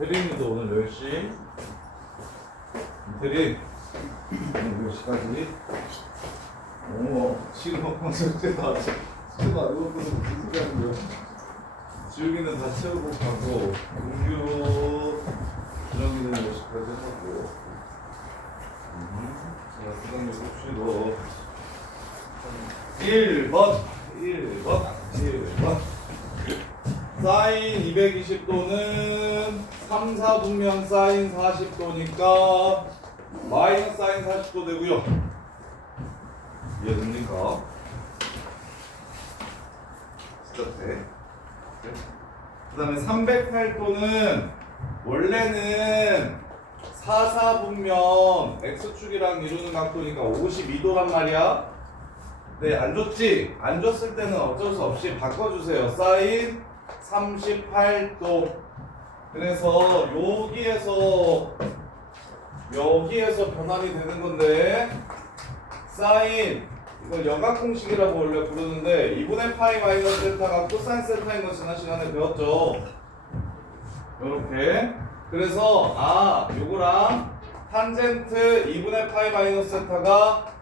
대리님도 오늘 10시. 대리 오늘 몇 시까지? 지금 숙제다. 숙제가 이것도 무슨 소리 하는 거야? 지우기는 다 채우고 가고, 공규 준영이는 몇 시까지 하고. 자, 수강료 봅시다. 1번 사인 220도는 3, 4분면 사인 40도니까 마이너스 사인 40도 되고요. 이해됩니까? 진짜 돼. 그 다음에 308도는 원래는 4, 4분면 X축이랑 이루는 각도니까 52도란 말이야. 네, 안 줬지? 안 줬을 때는 어쩔 수 없이 바꿔주세요. 사인 38도. 그래서 여기에서 변환이 되는 건데, 사인, 이걸 역학공식이라고 원래 부르는데 2분의 파이 마이너스 세타가 코사인 세타인 거 지난 시간에 배웠죠. 요렇게. 그래서 요거랑 탄젠트 2분의 파이 마이너스 세타가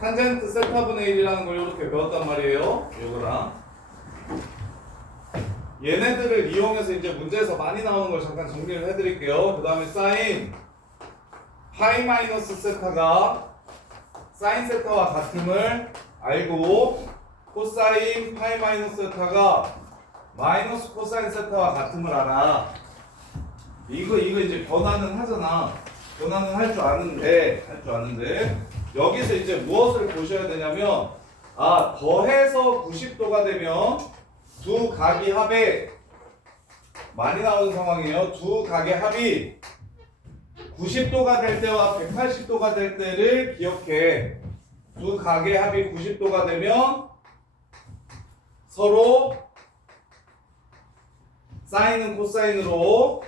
탄젠트 세타분의 1이라는 걸 이렇게 배웠단 말이에요. 요거랑 얘네들을 이용해서 이제 문제에서 많이 나오는 걸 잠깐 정리를 해드릴게요. 그 다음에 사인 파이 마이너스 세타가 사인 세타와 같음을 알고, 코사인 파이 마이너스 세타가 마이너스 코사인 세타와 같음을 알아. 이거 이제 변화는 하잖아. 변화는 할 줄 아는데 여기서 이제 무엇을 보셔야 되냐면, 더해서 90도가 되면 두 각이 합에 많이 나오는 상황이에요. 두 각의 합이 90도가 될 때와 180도가 될 때를 기억해. 두 각의 합이 90도가 되면 서로 사인은 코사인으로,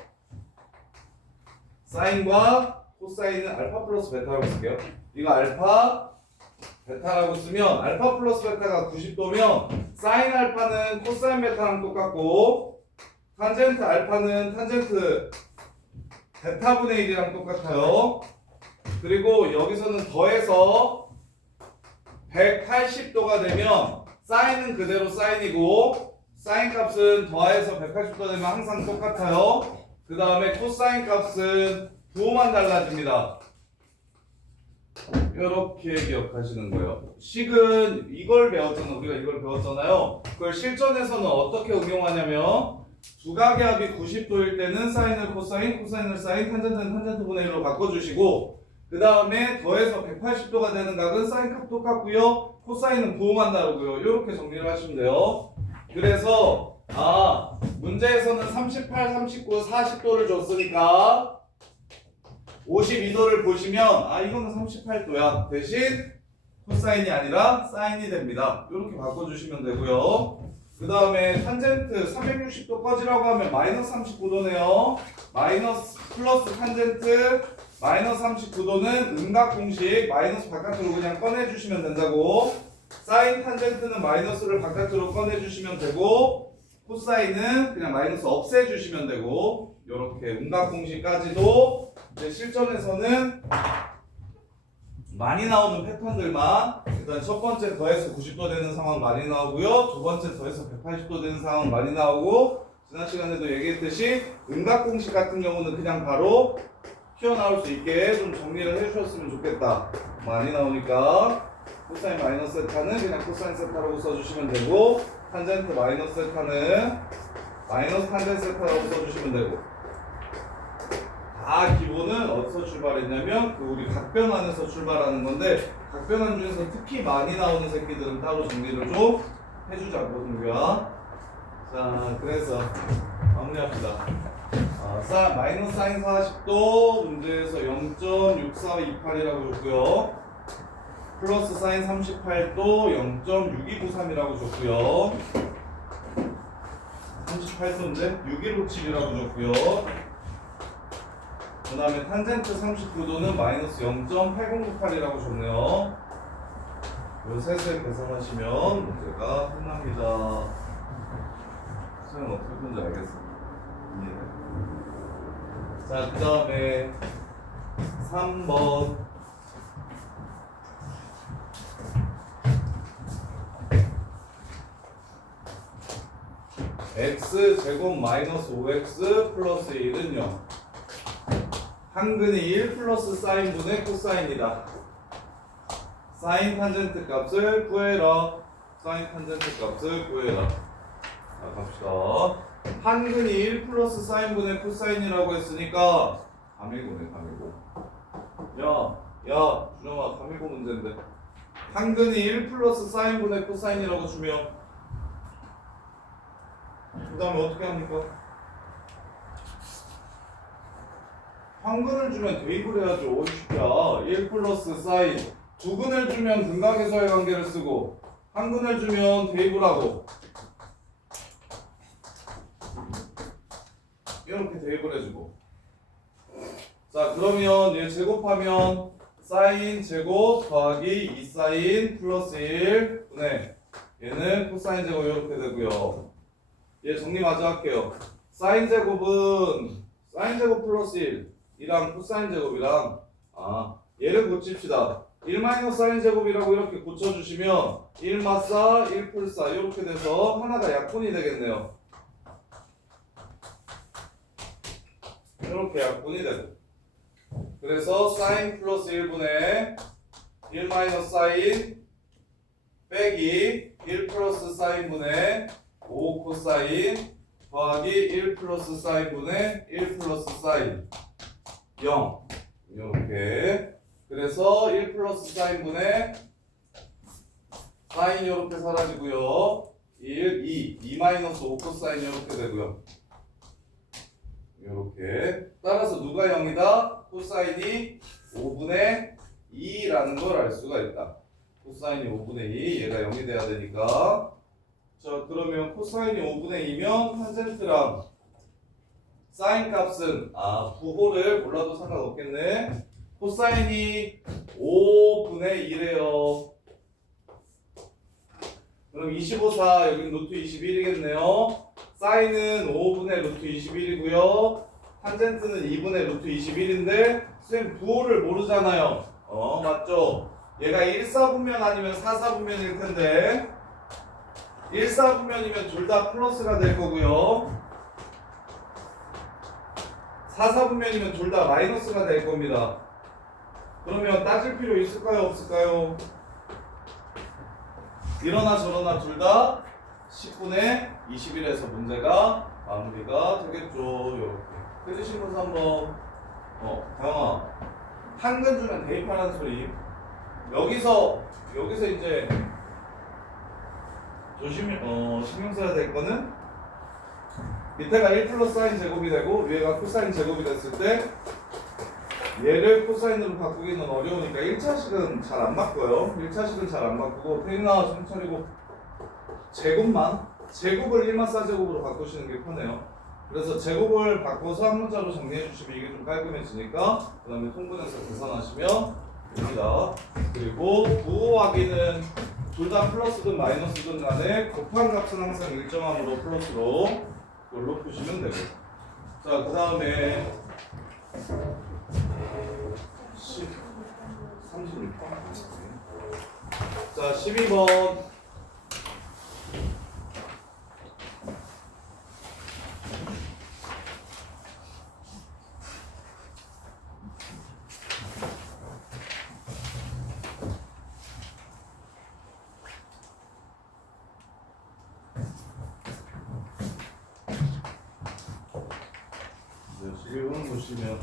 사인과 코사인은 알파 플러스 베타라고 쓸게요. 이거 알파 베타라고 쓰면 알파 플러스 베타가 90도면 사인 알파는 코사인 베타랑 똑같고, 탄젠트 알파는 탄젠트 베타분의 1이랑 똑같아요. 그리고 여기서는 더해서 180도가 되면 사인은 그대로 사인이고, 사인 값은 더해서 180도 되면 항상 똑같아요. 그 다음에 코사인 값은 부호만 달라집니다. 이렇게 기억하시는 거예요. 식은 우리가 이걸 배웠잖아요. 그걸 실전에서는 어떻게 응용하냐면, 두 각의 합이 90도일 때는 사인을 코사인, 코사인을 사인, 탄젠트는 탄젠트분의 1로 바꿔주시고, 그 다음에 더해서 180도가 되는 각은 사인 값 똑같고요, 코사인은 부호만 다르고요. 이렇게 정리를 하시면 돼요. 그래서 문제에서는 38, 39, 40도를 줬으니까 52도를 보시면 이거는 38도야. 대신 코사인이 아니라 사인이 됩니다. 이렇게 바꿔주시면 되고요. 그 다음에 탄젠트 360도 꺼지라고 하면 마이너스 39도네요. 마이너스 플러스 탄젠트 마이너스 39도는 음각공식, 마이너스 바깥으로 그냥 꺼내주시면 된다고. 사인 탄젠트는 마이너스를 바깥으로 꺼내주시면 되고, 코사인은 그냥 마이너스 없애주시면 되고, 이렇게 음각공식까지도 이제 실전에서는 많이 나오는 패턴들만, 일단 첫 번째 더해서 90도 되는 상황 많이 나오고요, 두 번째 더해서 180도 되는 상황 많이 나오고, 지난 시간에도 얘기했듯이 음각공식 같은 경우는 그냥 바로 튀어나올 수 있게 좀 정리를 해주셨으면 좋겠다. 많이 나오니까 코사인 마이너스 세타는 그냥 코사인 세타라고 써주시면 되고, 탄젠트 마이너스 세타는 마이너스 탄젠트 세타라고 써주시면 되고, 다 기본은 어디서 출발했냐면 우리 각변환에서 출발하는 건데, 각변환 중에서 특히 많이 나오는 새끼들은 따로 정리를 좀 해주자고, 동규야. 자, 그래서 마무리합시다. 마이너스 사인 40도 문제에서 0.6428이라고 줬고요. 플러스 사인 38도 0.6293이라고 줬고요. 38도인데 6157이라고 줬고요. 그 다음에 탄젠트 39도는 마이너스 0.8098이라고 줬네요. 요 셋을 계산하시면 문제가 끝납니다. 수능 어떻게 푼지 알겠습니다. 자, 그 다음에 3번. x제곱 마이너스 5x 플러스 1은요. 한근이 1 플러스 사인분의 코사인이다. 사인 탄젠트 값을 구해라. 사인 탄젠트 값을 구해라. 자, 갑시다. 한근이 1 플러스 사인분의 코사인이라고 했으니까 가밀고네, 가밀고. 야, 준영아, 가밀고 문제인데. 한근이 1 플러스 사인분의 코사인이라고 주면 그 다음에 어떻게 합니까? 한근을 주면 대입을 해야죠. 쉽야. 1 플러스 사인. 두근을 주면 근각에서의 관계를 쓰고 한근을 주면 대입을 하고 이렇게 대입을 해주고. 자, 그러면 얘 제곱하면 사인 제곱 더하기 2사인 플러스 1 분의 얘는 코사인 제곱 이렇게 되고요. 얘 정리 마저 할게요. 사인 제곱은 사인 제곱 플러스 1이랑 코사인 제곱이랑 얘를 고칩시다. 1 마이너스 사인 제곱이라고 이렇게 고쳐주시면 1 마사 1 풀사 이렇게 돼서 하나가 약분이 되겠네요. 이렇게 약분이 되고. 그래서 사인 플러스 1분의 1 마이너스 사인 빼기 1 플러스 사인분의 5 코사인 더하기 1 플러스 사인분의 1 플러스 사인 0 이렇게. 그래서 1 플러스 사인분의 사인 이렇게 사라지고요. 2 마이너스 5 코사인 이렇게 되고요. 이렇게. 따라서 누가 0이다? 코사인이 5분의 2라는 걸 알 수가 있다. 코사인이 5분의 2, 얘가 0이 돼야 되니까. 자, 그러면 코사인이 5분의 2면 탄젠트랑 사인 값은 부호를 몰라도 상관없겠네. 코사인이 5분의 2래요. 그럼 25사 여기 루트 21이겠네요. 사인은 5분의 루트 21이고요. 탄젠트는 2분의 루트 21인데 선생님 부호를 모르잖아요. 맞죠? 얘가 1사분면 아니면 4사분면일 텐데 1사분면이면 둘 다 플러스가 될 거고요. 4사분면이면 둘 다 마이너스가 될 겁니다. 그러면 따질 필요 있을까요? 없을까요? 이러나 저러나 둘 다 10분의 21에서 문제가 마무리가 되겠죠. 이렇게 해주신 것을 한번 다영아 한근 주면 대입하라는 소리. 여기서 이제 신경 써야 될 거는 밑에가 1 플러스 사인 제곱이 되고 위에가 코사인 제곱이 됐을 때 얘를 코사인으로 바꾸기는 어려우니까 1차식은 잘 안 바꿔요. 1차식은 잘 안 바꾸고 태인아 정차리고 제곱을 1마사제곱으로 바꾸시는 게 편해요. 그래서 제곱을 바꿔서 한 문자로 정리해 주시면 이게 좀 깔끔해지니까 그 다음에 통분해서 계산하시면 됩니다. 그리고 부호 확인은 둘 다 플러스든 마이너스든 간에 곱한 값은 항상 일정함으로 플러스로 그걸로 푸시면 되고. 자, 그 다음에 36번. 자, 12번. 지금 보시면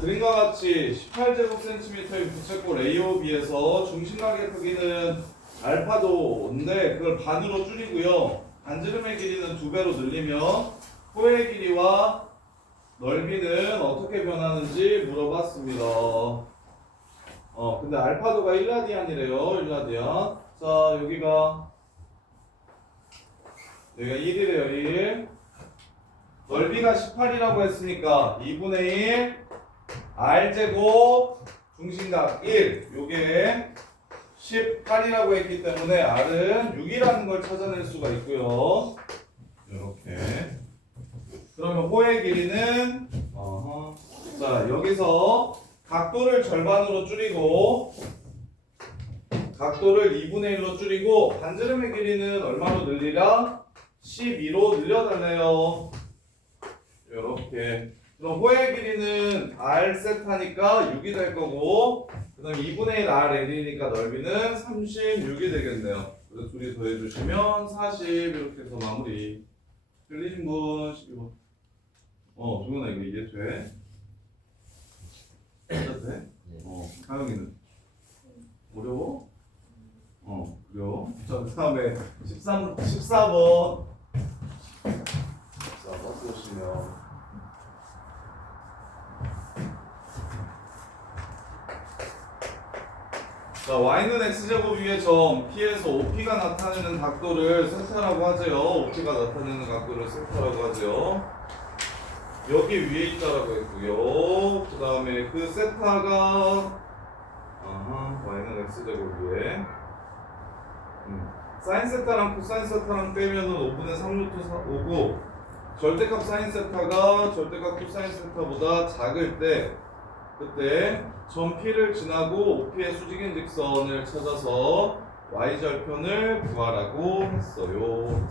그림과 같이 18제곱cm의 부채꼴 AOB에서 중심각의 크기는 알파도 5인데 그걸 반으로 줄이고요. 반지름의 길이는 2배로 늘리면 코의 길이와 넓이는 어떻게 변하는지 물어봤습니다. 근데 알파도가 1라디안이래요. 1라디안. 자, 여기가 1이래요. 1. 넓이가 18이라고 했으니까 2분의 1 R제곱 중심각 1 요게 18이라고 했기 때문에 R은 6이라는 걸 찾아낼 수가 있고요. 이렇게. 그러면 호의 길이는 자, 여기서 각도를 절반으로 줄이고 각도를 2분의 1로 줄이고 반지름의 길이는 얼마로 늘리라? 12로 늘려달래요. 이렇게. 그럼 호의 길이는 R 세타니까 6이 될 거고 그 다음에 2분의 1 R L이니까 넓이는 36이 되겠네요. 그래서 둘이 더해주시면 40 이렇게 해서 마무리. 틀리신 분 12번. 동현아 이거 이해 돼? 진짜 돼? 하영이는? 어려워? 그래요. 자, 그 다음에 14번. 14번 보시면 자, y는 x제곱 위의 점 P에서 OP가 나타내는 각도를 세타라고 하죠. OP가 나타내는 각도를 세타라고 하죠. 여기 위에 있다라고 했고요. 그 다음에 그 세타가 y는 x제곱 위에 사인 세타랑 코사인 세타랑 빼면은 5분의 3루트 5고 절대값 사인 세타가 절대값 코사인 세타보다 작을 때 그때 점 P를 지나고 OP의 수직인 직선을 찾아서 y절편을 구하라고 했어요.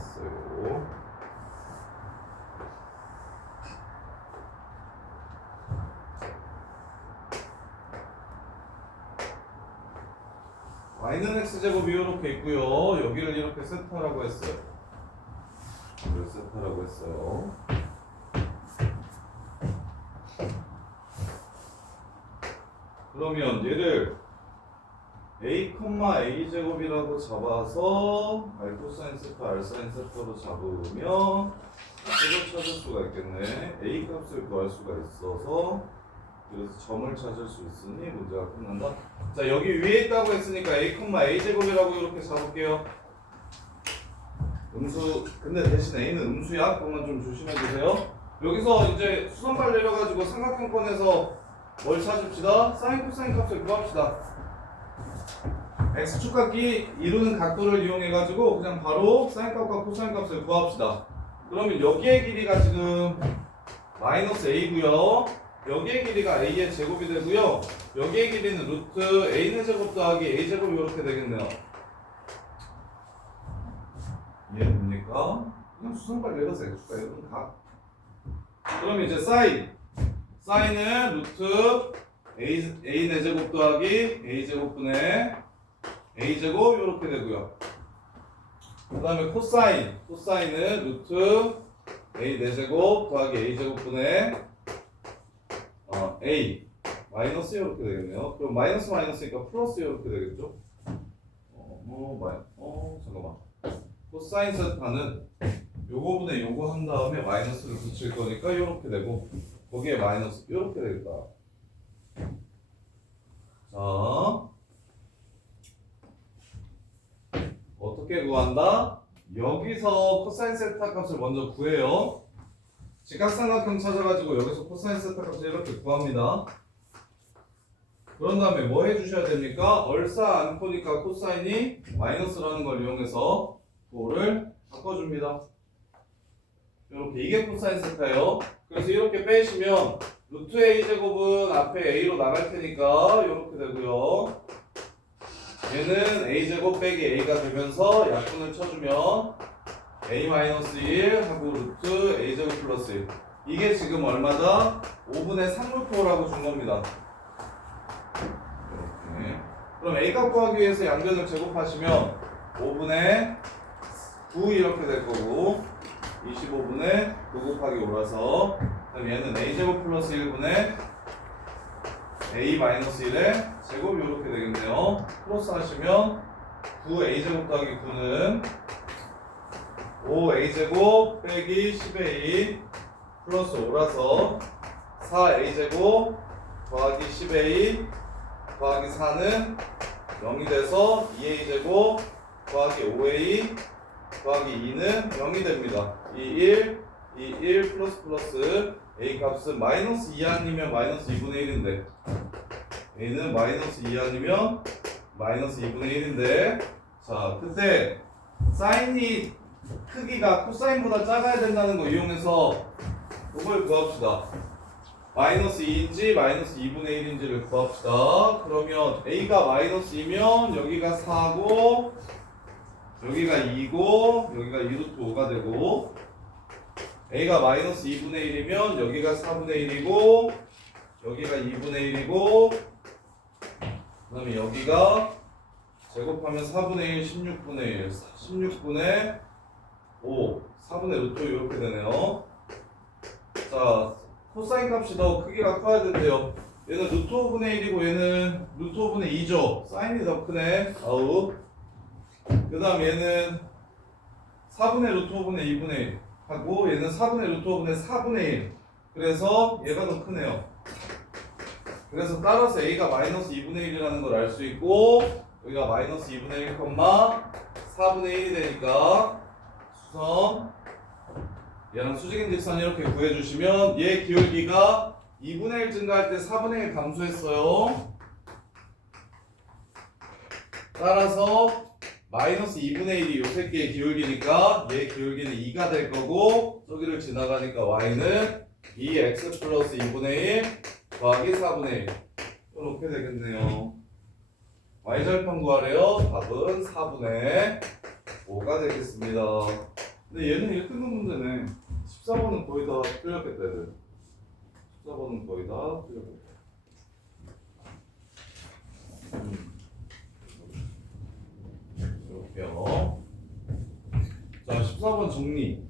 y는 x제곱이 이렇게 있고요. 여기를 이렇게 세타라고 했어요. 이걸 세타라고 했어요. 그러면 얘를 a, a제곱이라고 잡아서 r 코사인 세타, r 사인 세타로 잡으면 이걸 찾을 수가 있겠네. a 값을 구할 수가 있어서 그래서 점을 찾을 수 있으니 문제가 끝난다. 자, 여기 위에 있다고 했으니까 a, a제곱이라고 이렇게 잡을게요. 음수, 근데 대신 a는 음수야. 그것만 좀 조심해 주세요. 여기서 이제 수선발 내려가지고 삼각형권에서 뭘 찾읍시다? 사인 코사인 값을 구합시다. x축각이 이루는 각도를 이용해가지고 그냥 바로 사인 값과 코사인 값을 구합시다. 그러면 여기의 길이가 지금 마이너스 a고요. 여기의 길이가 a의 제곱이 되고요. 여기의 길이는 루트 a의 제곱 더하기 a 제곱이 이렇게 되겠네요. 이해됩니까? 그냥 수선발 내려서 x축각 이런 각. 그럼 이제 사인은 루트 a의 제곱 더하기 a 제곱분의 a 제곱 이렇게 되고요. 그 다음에 코사인은 루트 a 4제곱 더하기 a 제곱분의 a 마이너스 이렇게 되겠네요. 그럼 마이너스니까 플러스 이렇게 되겠죠? 잠깐만. 코사인 세타는 요거분에 요거 한 다음에 마이너스를 붙일 거니까 이렇게 되고 거기에 마이너스 이렇게 되겠다. 자, 어떻게 구한다? 여기서 코사인 세타 값을 먼저 구해요. 직각삼각형 찾아가지고 여기서 코사인 세타 값을 이렇게 구합니다. 그런 다음에 뭐 해주셔야 됩니까? 얼싸 않고니까 코사인이 마이너스라는 걸 이용해서 그거를 바꿔줍니다. 이렇게 이게 코사인 세타예요. 그래서 이렇게 빼시면 루트 a 제곱은 앞에 a로 나갈 테니까 이렇게 되고요. 얘는 a 제곱 빼기 a가 되면서 약분을 쳐주면 a-1 하고 루트 a 제곱 플러스 1. 이게 지금 얼마다? 5분의 3루트라고 준 겁니다. 이렇게. 그럼 a 값 구하기 위해서 양변을 제곱하시면 5분의 9 이렇게 될 거고 25분의 9 곱하기 5라서 그럼 얘는 a제곱 플러스 1분의 a-1의 제곱 이렇게 되겠네요. 플러스 하시면 9a제곱 더하기 9는 5a제곱 빼기 10a 플러스 5라서 4a제곱 더하기 10a 더하기 4는 0이 돼서 2a제곱 더하기 5a 더하기 2는 0이 됩니다. 1 플러스 a 값은 마이너스 2 아니면 마이너스 2분의 1인데 a는 마이너스 2 아니면 마이너스 2분의 1인데 자 그때 사인이 크기가 코사인보다 작아야 된다는 거 이용해서 이걸 구합시다. 마이너스 2인지 마이너스 2분의 1인지를 구합시다. 그러면 A가 마이너스 2면 여기가 4고 여기가 2고 여기가 2루트 5가 되고 A가 마이너스 2분의 1이면 여기가 4분의 1이고 여기가 2분의 1이고 그 다음에 여기가 제곱하면 4분의 1, 16분의 1, 16분의 5, 4분의 루트 이렇게 되네요. 자, 코사인 값이 더 크기가 커야 된대요. 얘는 루트 5분의 1이고 얘는 루트 5분의 2죠. 사인이 더 크네. 아우. 그 다음 얘는 4분의 루트 5분의 2분의 1 하고 얘는 4분의 루트 5분의 4분의 1. 그래서 얘가 더 크네요. 그래서 따라서 A가 마이너스 2분의 1이라는 걸 알 수 있고 여기가 마이너스 2분의 1, 4분의 1이 되니까 수선 얘랑 수직인 직선 이렇게 구해주시면 얘 기울기가 2분의 1 증가할 때 4분의 1 감소했어요. 따라서 마이너스 2분의 1이 요 새끼의 기울기니까 얘 기울기는 2가 될 거고 저기를 지나가니까 y는 2x 플러스 2분의 1 더하기 4분의 1 이렇게 되겠네요. y절편 구하래요. 답은 4분의 5가 되겠습니다. 근데 얘는 1등급 문제네. 14번은 거의 다 틀렸겠다 얘들. 14번은 거의 다 틀렸겠다. 이렇게요. 자 14번 정리.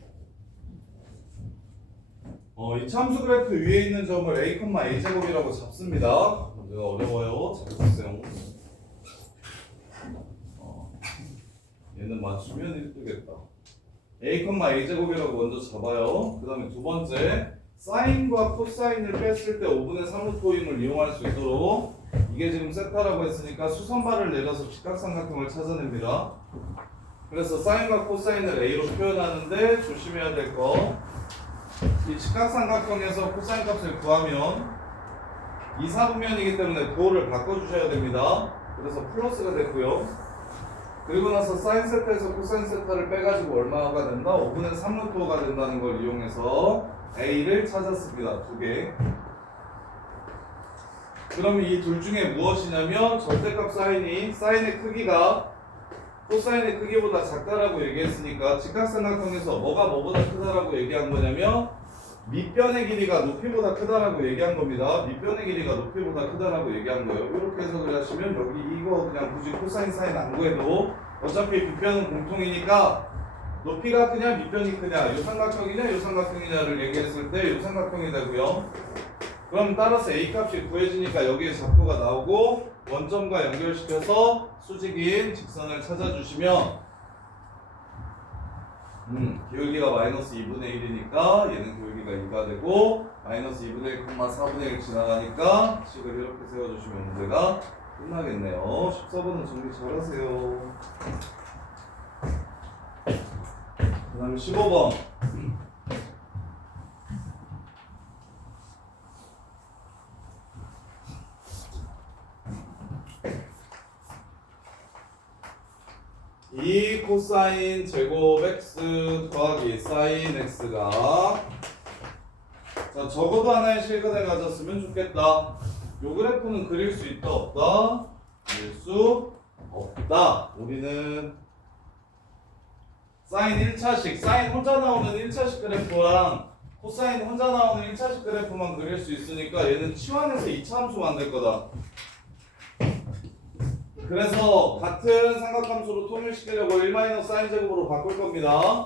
이 참수 그래프 위에 있는 점을 a, a제곱이라고 잡습니다. 문제가 어려워요. 잡으세요. 얘는 맞추면 1뜨겠다. a, a제곱이라고 먼저 잡아요. 그 다음에 두 번째 사인과 코사인을 뺐을 때 5분의 3루트 호임을 이용할 수 있도록 이게 지금 세타라고 했으니까 수선발을 내려서 직각삼각형을 찾아냅니다. 그래서 사인과 코사인을 a로 표현하는데 조심해야 될 거 이 직각삼각형에서 코사인 값을 구하면 이사분면이기 때문에 도를 바꿔주셔야 됩니다. 그래서 플러스가 됐고요. 그리고 나서 사인 세타에서 코사인 세타를 빼가지고 얼마가 된다? 5분의 3루트 5가 된다는 걸 이용해서 a를 찾았습니다. 두 개. 그러면 이 둘 중에 무엇이냐면 절대값 사인의 크기가 코사인의 크기보다 작다라고 얘기했으니까 직각삼각형에서 뭐가 뭐보다 크다라고 얘기한 거냐면 밑변의 길이가 높이보다 크다라고 얘기한 겁니다. 밑변의 길이가 높이보다 크다라고 얘기한 거예요. 이렇게 해석을 하시면 여기 이거 그냥 굳이 코사인 사인 안 구해도 어차피 밑변은 공통이니까 높이가 크냐 밑변이 크냐 이 삼각형이냐 이 삼각형이냐를 얘기했을 때 이 삼각형이 되고요. 그럼 따라서 a 값이 구해지니까 여기에 좌표가 나오고 원점과 연결시켜서 수직인 직선을 찾아주시면 기울기가 마이너스 2분의 1이니까 얘는 기울기가 2가 되고 마이너스 2분의 1, 4분의 1 지나가니까 식을 이렇게 세워주시면 문제가 끝나겠네요. 14번은 정리 잘하세요. 그 다음에 15번 이 코사인 제곱 x 더하기 사인 x가 자 적어도 하나의 실근을 가졌으면 좋겠다. 요 그래프는 그릴 수 있다 없다? 그릴 수 없다. 우리는 사인 1차식 사인 혼자 나오는 1차식 그래프랑 코사인 혼자 나오는 1차식 그래프만 그릴 수 있으니까 얘는 치환해서 2차 함수 만들 거다. 그래서 같은 삼각함수로 통일시키려고 1-사인 제곱으로 바꿀 겁니다.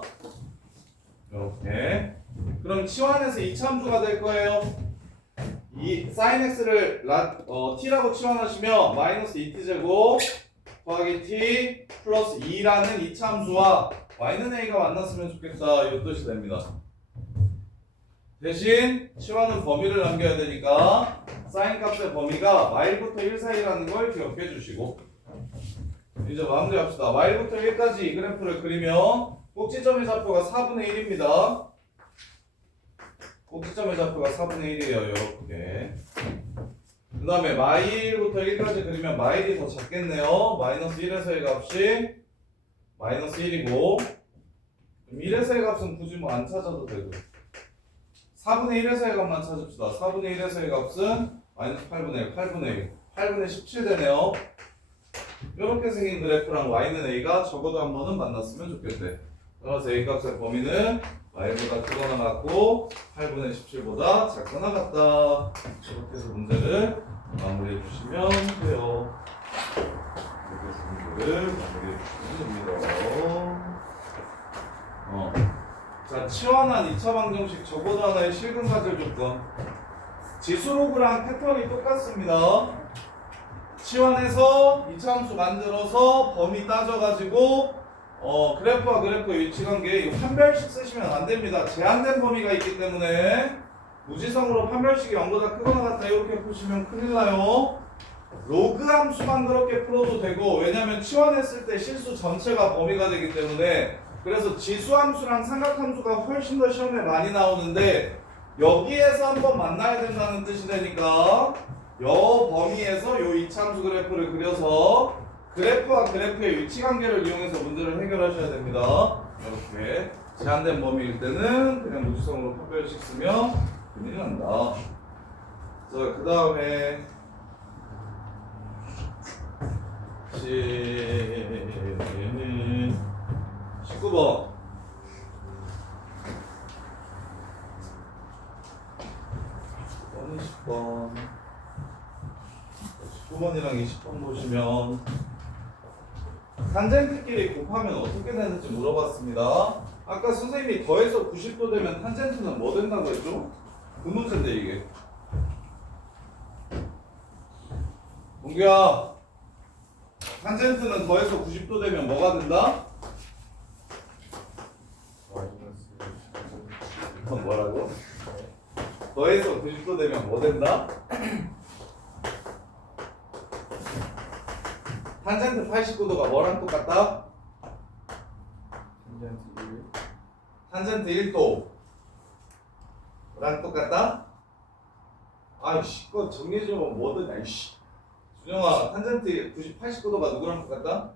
이렇게. 그럼 치환해서 2차 함수가 될 거예요. 이 사인 x를 t라고 치환하시면 마이너스 2t 제곱 더하기 t 플러스 2라는 2차 함수와 y는 a가 만났으면 좋겠다. 이 뜻이 됩니다. 대신 치환은 범위를 남겨야 되니까 사인 값의 범위가 y부터 1 사이라는 걸 기억해 주시고 이제 마무리합시다. y부터 1까지 이 그래프를 그리면 꼭지점의 좌표가 4분의 1입니다. 꼭지점의 좌표가 4분의 1이에요. 이렇게. 그 다음에 마일부터 1까지 그리면 마일이 더 작겠네요. 마이너스 1에서의 값이 마이너스 1이고 1에서의 값은 굳이 뭐 안 찾아도 되고 4분의 1에서의 값만 찾읍시다. 4분의 1에서의 값은 마이너스 8분의 1, 8분의 1, 8분의 17 되네요. 이렇게 생긴 그래프랑 y는 a가 적어도 한 번은 만났으면 좋겠대. 따라서 a 값의 범위는 y보다 크거나 같고 8분의 17보다 작거나 같다. 이렇게 해서 문제를 마무리해 주시면 돼요. 이렇게 해서 문제를 마무리해 주시면 됩니다. 자, 치환한 2차 방정식 적어도 하나의 실근 가질 조건. 지수로그랑 패턴이 똑같습니다. 치환해서 2차 함수 만들어서 범위 따져가지고 그래프와 그래프 위치관계 이거 판별식 쓰시면 안 됩니다. 제한된 범위가 있기 때문에 무지성으로 판별식이 0보다 크거나 같다 이렇게 푸시면 큰일 나요. 로그 함수만 그렇게 풀어도 되고 왜냐면 치환했을 때 실수 전체가 범위가 되기 때문에 그래서 지수 함수랑 삼각 함수가 훨씬 더 시험에 많이 나오는데 여기에서 한번 만나야 된다는 뜻이 되니까 요 범위에서 요 이차함수 그래프를 그려서 그래프와 그래프의 위치관계를 이용해서 문제를 해결하셔야 됩니다. 이렇게 제한된 범위일 때는 그냥 무지성으로 판별식 쓰면 큰일 난다. 자, 그 다음에 19번 20번 19번이랑 20번 보시면 탄젠트끼리 곱하면 어떻게 되는지 물어봤습니다. 아까 선생님이 더해서 90도 되면 탄젠트는 뭐 된다고 했죠? 그 문제인데 이게 동규야 탄젠트는 더해서 90도 되면 뭐가 된다? 이건 뭐라고? 더해서 90도 되면 뭐 된다? 탄젠트 89도가 뭐랑 똑같다? 탄젠트 1도랑 똑같다? 아이씨 그거 정리 좀 하면 뭐든 아이씨 준영아 탄젠트 89도가 누구랑 똑같다?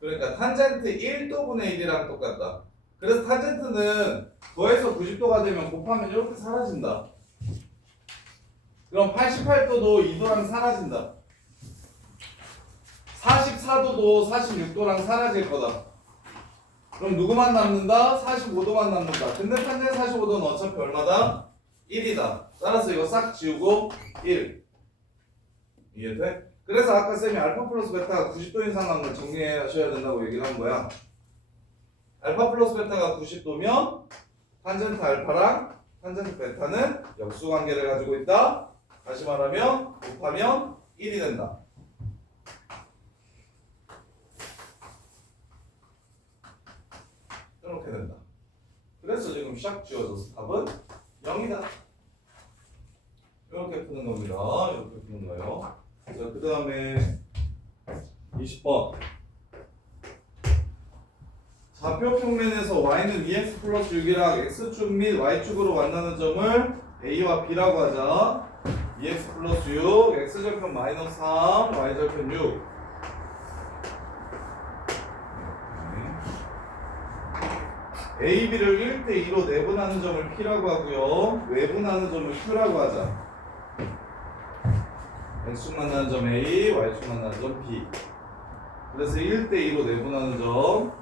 그러니까 탄젠트 1도분의 1이랑 똑같다. 그래서 탄젠트는 더해서 90도가 되면 곱하면 이렇게 사라진다. 그럼 88도도 2도랑 사라진다. 44도도 46도랑 사라질 거다. 그럼 누구만 남는다? 45도만 남는다. 근데 탄젠 45도는 어차피 얼마다? 1이다. 따라서 이거 싹 지우고 1. 이해돼? 그래서 아까 쌤이 알파 플러스 베타가 90도 이상 난 걸 정리하셔야 된다고 얘기를 한 거야. 알파 플러스 베타가 90도면 탄젠트 알파랑 탄젠트 베타는 역수관계를 가지고 있다. 다시 말하면 곱하면 1이 된다. 이렇게 된다. 그래서 지금 샥 지워져서 답은 0이다. 이렇게 푸는 겁니다. 이렇게 푸는 거예요. 자, 그 다음에 20번. 좌표 평면에서 y는 2x 플러스 6이랑 x축 및 y축으로 만나는 점을 a와 b라고 하자. 2x 플러스 6, x절편 마이너스 3, y절편 6. a, b를 1대2로 내분하는 점을 p라고 하고요. 외분하는 점을 q라고 하자. x축 만나는 점 a, y축 만나는 점 b. 그래서 1대2로 내분하는 점.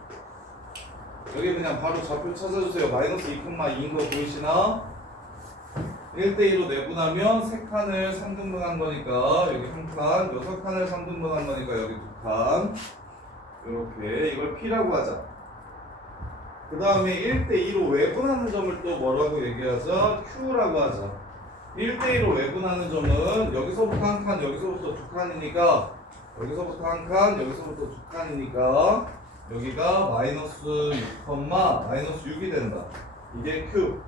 여기 그냥 바로 좌표 찾아주세요. 마이너스 2,2인 거 보이시나? 1대2로 내분하면 3칸을 3등분한 거니까 여기 1칸, 6칸을 3등분한 거니까 여기 2칸. 이렇게 이걸 p라고 하자. 그 다음에 1대2로 외분하는 점을 또 뭐라고 얘기하자? q라고 하자. 1대2로 외분하는 점은 여기서부터 한 칸, 여기서부터 두 칸이니까 여기서부터 한 칸, 여기서부터 두 칸이니까 여기가 마이너스 6, 마이너스 6이 된다. 이게 q.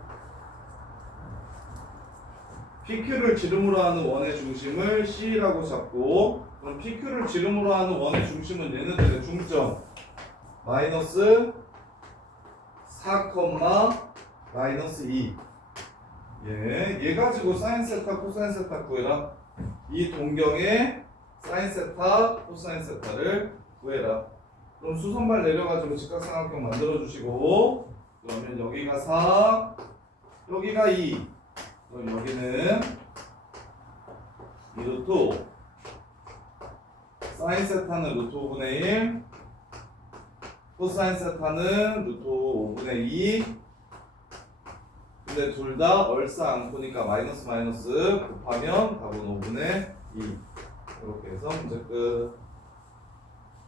PQ를 지름으로 하는 원의 중심을 C라고 잡고 그럼 PQ를 지름으로 하는 원의 중심은 얘네들의 중점 마이너스 4, 마이너스 2. 예, 얘 가지고 사인 세타, 코사인 세타 구해라. 이 동경의 사인 세타, 코사인 세타를 구해라. 그럼 수선발 내려가지고 직각삼각형 만들어주시고, 그러면 여기가 4, 여기가 2. 그럼 여기는 2 루트 5. 사인 세타는 루트 5분의 1, 코사인 세타는 루트 5분의 2. 근데 둘 다 얼싸 않고니까 마이너스 마이너스 곱하면 답은 5분의 2. 이렇게 해서 문제 끝.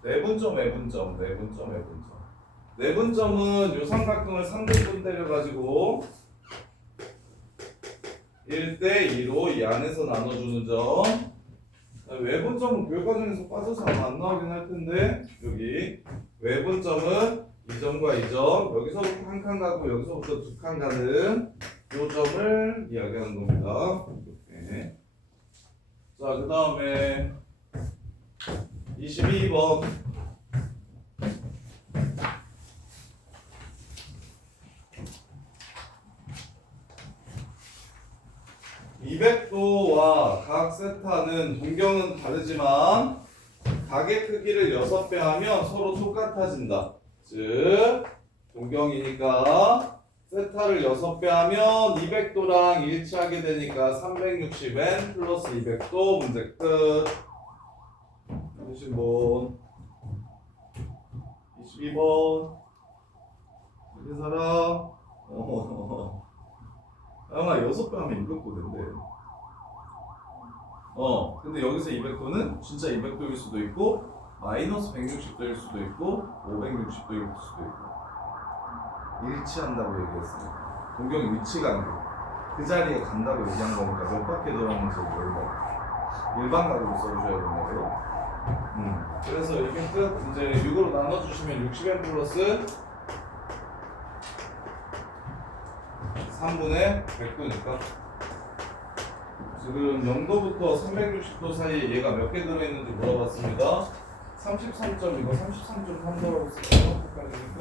내분점, 외분점, 내분점, 외분점. 내분점은 요 삼각형을 3등분 때려가지고 1대2로 이 안에서 나눠주는 점. 외분점은 교육과정에서 빠져서 아마 안 나오긴 할 텐데, 여기 외분점은 이 점과 이 점, 여기서부터 한 칸 가고 여기서부터 두 칸 가는 요 점을 이야기하는 겁니다. 이렇게. 자, 그 다음에 22번. (200도와) 각 세타는 동경은 다르지만 각의 크기를 6배 하면 서로 똑같아진다. 즉 동경이니까 세타를 6배 하면 200도랑 일치하게 되니까 360n 플러스 200도. 문제 끝. 20번 22번 이렇게 살아. 아마 6배 하면 200도 된대. 근데 여기서 200도는 진짜 200도일 수도 있고 마이너스 160도일 수도 있고 560도일 수도 있고 일치한다고 얘기했으니까 동경이 위치가 안 돼. 그 자리에 간다고 얘기한 거니까 몇 바퀴 돌았는지 몰라. 일반각으로 써주셔야 된다고요. 그래서 이게 끝. 이제 6으로 나눠주시면 60n 플러스 3분의 100도니까 지금 0도부터 360도 사이에 얘가 몇 개 들어있는지 물어봤습니다. 33점, 이거 33.3도라고 쓸까요? 헷갈리니까.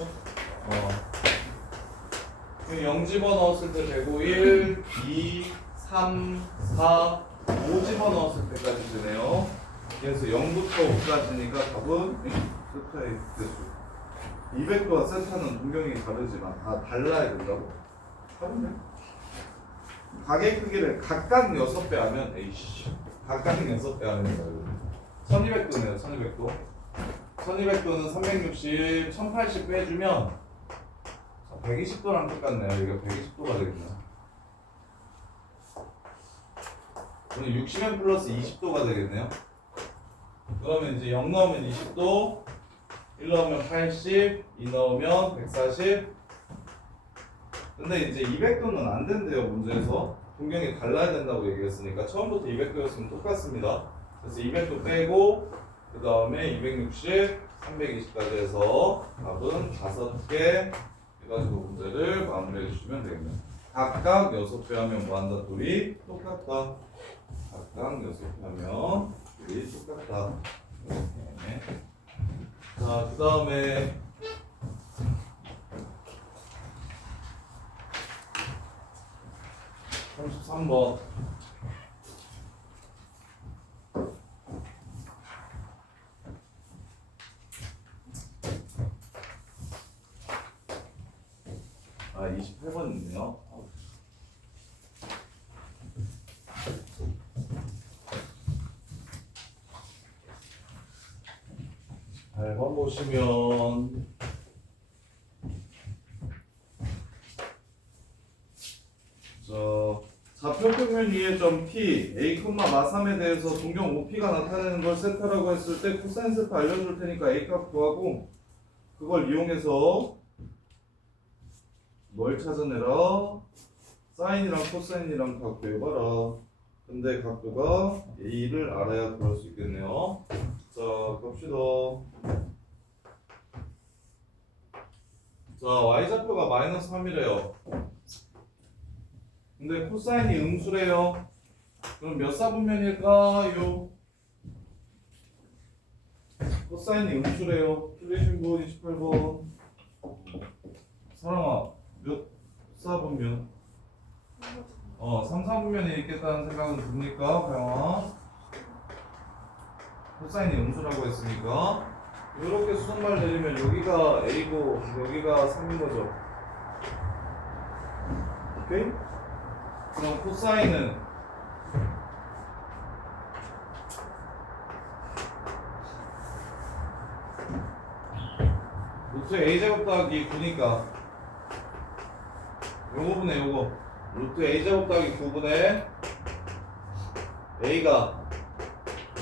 0 집어넣었을 때 되고 1, 2, 3, 4, 5 집어넣었을 때까지 되네요. 그래서 0부터 5까지니까 답은 세타의 대수. 200도와 세타는 동경이 다르지만 다 달라야 된다고? 다른데? 각의 크기를 각각 6배 하면 에이씨 각각 6배 하면 된다고. 1200도네요. 1200도 1200도는 360, 1080 빼주면 120도랑 똑같네요. 이게 120도가 되겠네요. 오늘 60n 플러스 20도가 되겠네요. 그러면 이제 0 넣으면 20도, 1 넣으면 80, 2 넣으면 140. 근데 이제 200도는 안 된대요. 문제에서 동경이 달라야 된다고 얘기했으니까 처음부터 200도였으면 똑같습니다. 그래서 200도 빼고 그 다음에 260, 320까지 해서 답은 5개 해가지고 문제를 마무리해 주시면 되겠네요. 각각 6배 하면 뭐한다? 둘이 똑같다. 각각 6배 하면 둘이 똑같다. 이렇게. 자, 그 다음에 33번. 아, 28번 있네요. 8번 보시면 좌표평면 위의 점 P, A, 마3에 대해서 동경 OP가 나타내는 걸 세타라고 했을 때 코사인 세타 알려줄 테니까 A 값 구하고 그걸 이용해서 뭘 찾아내라? 사인이랑 코사인이랑 각 구해봐라. 근데 각도가 A를 알아야 그럴 수 있겠네요. 자, 갑시다. 자, Y좌표가 마이너스 3이래요. 근데 코사인이 음수래요. 그럼 몇 사분면일까요? 코사인이 음수래요. 틀리신 분 28번. 사랑아, 몇 사분면? 3, 4분면이 있겠다는 생각은 듭니까? 가영아? 코사인이 음수라고 했으니까 이렇게 수선말 내리면 여기가 A고 여기가 3인 거죠. 오케이? 그럼 코사인은 루트 A제곱 더하기 9니까 요거분의 요거 루트 A제곱 더하기 9분의 A가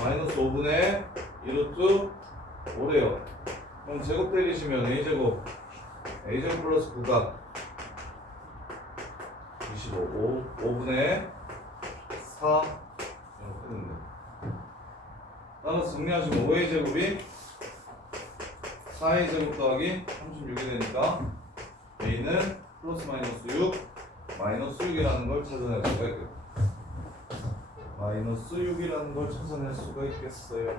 마이너스 5분의 2루트 5래요. 그럼 제곱 때리시면 A제곱 플러스 9가 25, 5분의 4 이렇게 됩니다. 따라서 정리하시면 5A제곱이 4A제곱 더하기 36이 되니까 A는 플러스 마이너스 6 마이너스 6이라는 걸 찾아낼 수가 있겠다. 마이너스 6이라는 걸 찾아낼 수가 있겠어요.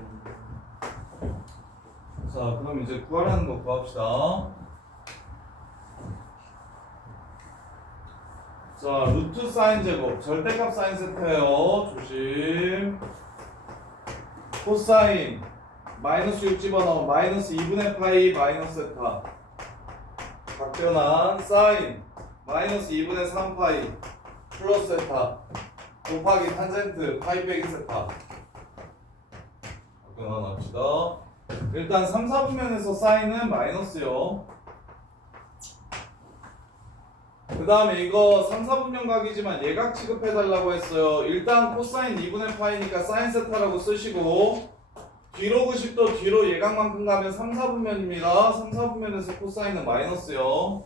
자, 그럼 이제 구하라는 거 구합시다. 자, 루트 사인 제곱 절대값 사인 세타예요. 조심. 코사인 마이너스 6 집어넣으면 마이너스 2분의 파이 마이너스 세타. 각변한 사인 마이너스 2분의 3파이 플러스 세타 곱하기 탄젠트 파이 빼기 세타. 각변한 합시다. 일단 3, 4분면에서 사인은 마이너스요. 그 다음에 이거 3, 4분면 각이지만 예각 취급해달라고 했어요. 일단 코사인 2분의 파이니까 사인 세타라고 쓰시고 뒤로 90도 뒤로 예각만큼 가면 3, 4분면입니다. 3, 4분면에서 코사인은 마이너스요.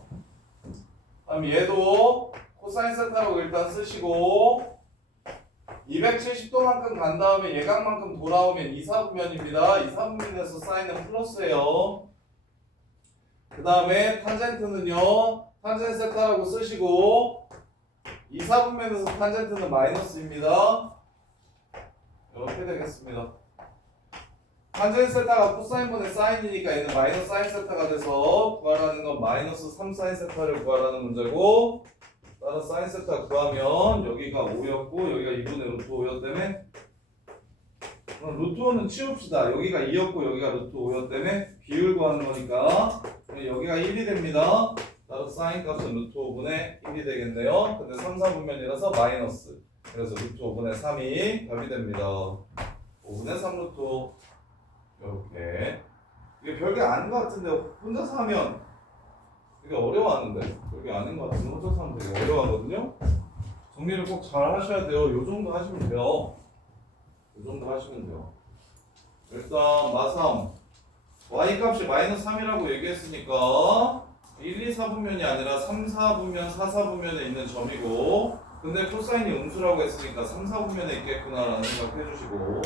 그럼 얘도 코사인 세타라고 일단 쓰시고 270도만큼 간 다음에 예각만큼 돌아오면 2, 4분면입니다. 2, 4분면에서 사인은 플러스예요. 그 다음에 탄젠트는요. 탄젠트 세타라고 쓰시고 2, 4분면에서 탄젠트는 마이너스입니다. 이렇게 되겠습니다. 탄젠트 세타가 코사인분의 사인이니까 얘는 마이너스 사인 세타가 돼서 구하라는 건 마이너스 3 사인 세타를 구하라는 문제고 따라 사인 세타 구하면 여기가 5였고 여기가 2분의 루트 5였다며 그럼 루트 5는 치웁시다. 여기가 2였고 여기가 루트 5였다며 비율 구하는 거니까 여기가 1이 됩니다. 따라 사인 값은 루트 5분의 1이 되겠네요. 근데 3, 4분면이라서 마이너스 그래서 루트 5분의 3이 답이 됩니다. 5분의 3 루트 5 이렇게 이게 별게 아닌 것 같은데 혼자서 하면 되게 어려워하는데 별게 아닌 것 같은데 혼자서 하면 되게 어려워하거든요. 정리를 꼭 잘 하셔야 돼요. 요 정도 하시면 돼요. 요 정도 하시면 돼요. 일단 마삼 y 값이 마이너스 3이라고 얘기했으니까 1, 2, 4분면이 아니라 3, 4분면, 4, 4분면에 있는 점이고 근데 코사인이 음수라고 했으니까 3, 4분면에 있겠구나라는 생각 해주시고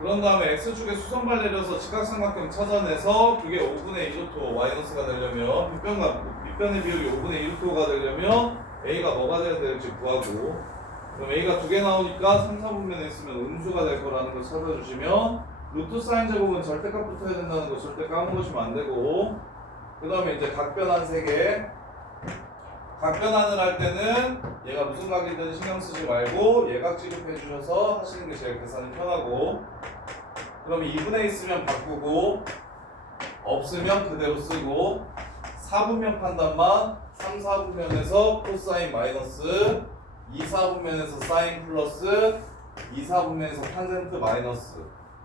그런 다음에 x축에 수선발 내려서 직각삼각형 찾아내서 그게 5분의 2루트 마이너스가 되려면 밑변의 비율이 5분의 2루트가 되려면 a가 뭐가 돼야 될지 구하고 그럼 a가 2개 나오니까 3, 4분면에 있으면 음수가 될 거라는 걸 찾아주시면 루트 사인 제곱은 절대값 붙어야 된다는 거 절대 까먹으시면 안 되고 그 다음에 이제 각변환 3개 각변환을 할 때는 얘가 무슨 각이든 신경 쓰지 말고 예각 취급해 주셔서 하시는 게 제일 계산이 편하고 그럼 2분의 있으면 바꾸고 없으면 그대로 쓰고 4분면 판단만 3, 4분면에서 코사인 마이너스 2, 4분면에서 사인 플러스 2, 4분면에서 탄젠트 마이너스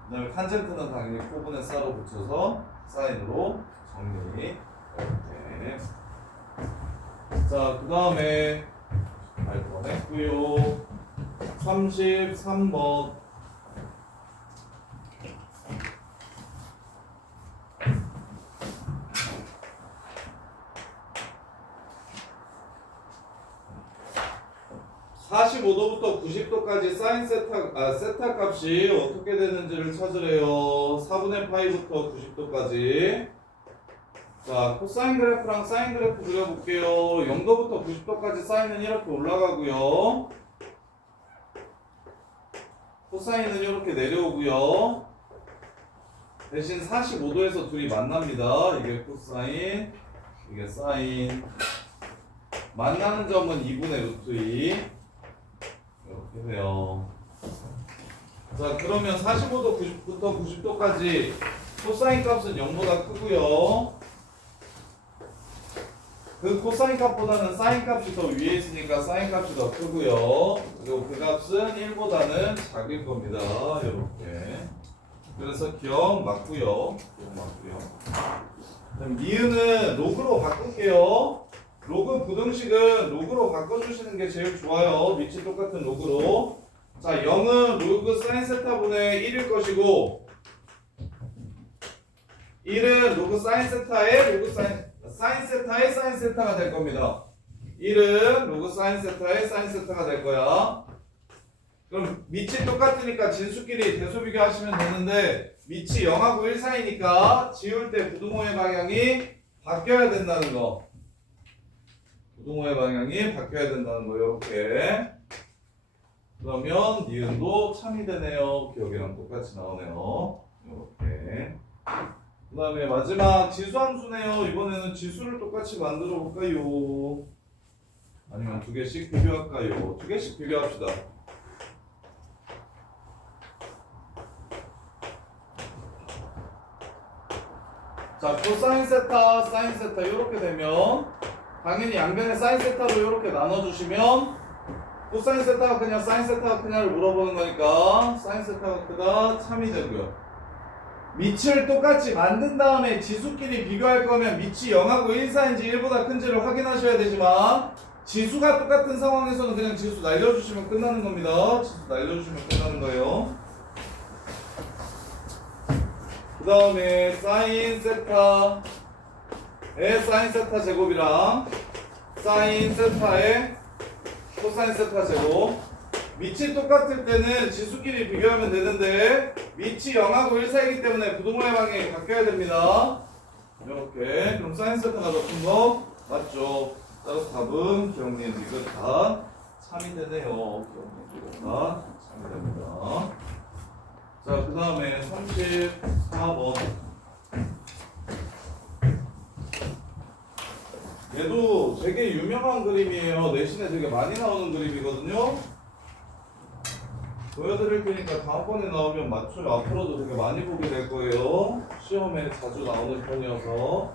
그 다음에 탄젠트는 당연히 코분의 싸로 붙여서 사인으로 정리 이렇게 자, 그 다음에 알고 했고요. 33번 (45도부터 90도까지) 사인 세타 값이 어떻게 되는지를 찾으래요. 4분의 파이부터 90도까지. 자, 코사인 그래프랑 사인 그래프 그려볼게요. 0도부터 90도까지 사인은 이렇게 올라가고요. 코사인은 이렇게 내려오고요. 대신 45도에서 둘이 만납니다. 이게 코사인, 이게 사인. 만나는 점은 2분의 루트 2. 이렇게 돼요. 자, 그러면 45도 90부터 90도까지 코사인 값은 0보다 크고요. 그 코사인 값보다는 사인 값이 더 위에 있으니까 사인 값이 더 크고요. 그리고 그 값은 1보다는 작을 겁니다. 이렇게. 그래서 기억 맞고요. 기억 맞고요. 그럼 니은은 로그로 바꿀게요. 로그 부등식은 로그로 바꿔주시는 게 제일 좋아요. 위치 똑같은 로그로. 자, 0은 로그 사인 세타분의 1일 것이고 1은 로그 사인 세타의 로그 사인 세타의 사인 세타가 될 겁니다. 1은 로그 사인 세타의 사인 세타가 될 거야. 그럼 밑이 똑같으니까 진수끼리 대소 비교하시면 되는데 밑이 0하고 1 사이니까 지울 때 부등호의 방향이 바뀌어야 된다는 거. 부등호의 방향이 바뀌어야 된다는 거. 이렇게. 그러면 니은도 참이 되네요. 기억이랑 똑같이 나오네요. 이렇게. 그 다음에 마지막 지수함수네요. 이번에는 지수를 똑같이 만들어 볼까요? 아니면 두 개씩 비교할까요? 두 개씩 비교합시다. 자, 코사인 세타, 사인 세타 이렇게 되면 당연히 양변에 사인 세타로 이렇게 나눠주시면 코사인 세타가 크냐 사인 세타가 크냐를 물어보는 거니까 사인 세타가 크다 참이 되고요. 밑을 똑같이 만든 다음에 지수끼리 비교할 거면 밑이 0하고 1 사이인지 1보다 큰지를 확인하셔야 되지만 지수가 똑같은 상황에서는 그냥 지수 날려주시면 끝나는 겁니다. 지수 날려주시면 끝나는 거예요. 그 다음에 사인 세타의 사인 세타 제곱이랑 사인 세타의 코사인 세타 제곱. 밑이 똑같을 때는 지수끼리 비교하면 되는데 밑이 0하고 1 사이기 때문에 부등호의 방향이 바뀌어야 됩니다. 이렇게. 그럼 사인 세타가 더 큰 거 맞죠? 따라서 답은 기억님 이거 다 참이 되네요. 기억님 이거 다 참이 됩니다. 자, 그 다음에 34번. 얘도 되게 유명한 그림이에요. 내신에 되게 많이 나오는 그림이거든요. 보여드릴 테니까 다음번에 나오면 맞춰요. 앞으로도 되게 많이 보게 될 거예요. 시험에 자주 나오는 편이어서.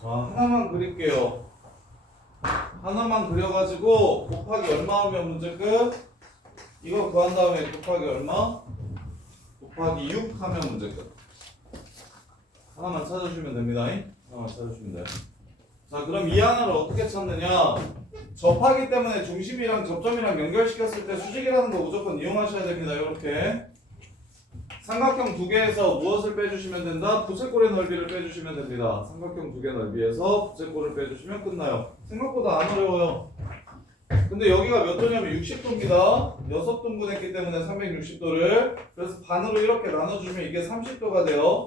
자, 하나만 그릴게요. 하나만 그려가지고 곱하기 얼마 하면 문제 끝? 이거 구한 다음에 곱하기 얼마? 곱하기 6 하면 문제 끝. 하나만 찾아주시면 됩니다. 하나만 찾아주시면 돼요. 자, 그럼 이 하나를 어떻게 찾느냐? 접하기 때문에 중심이랑 접점이랑 연결시켰을 때 수직이라는 거 무조건 이용하셔야 됩니다. 이렇게. 삼각형 두 개에서 무엇을 빼주시면 된다? 부채꼴의 넓이를 빼주시면 됩니다. 삼각형 두 개 넓이에서 부채꼴을 빼주시면 끝나요. 생각보다 안 어려워요. 근데 여기가 몇 도냐면 60도입니다. 6등분 했기 때문에 360도를. 그래서 반으로 이렇게 나눠주면 이게 30도가 돼요.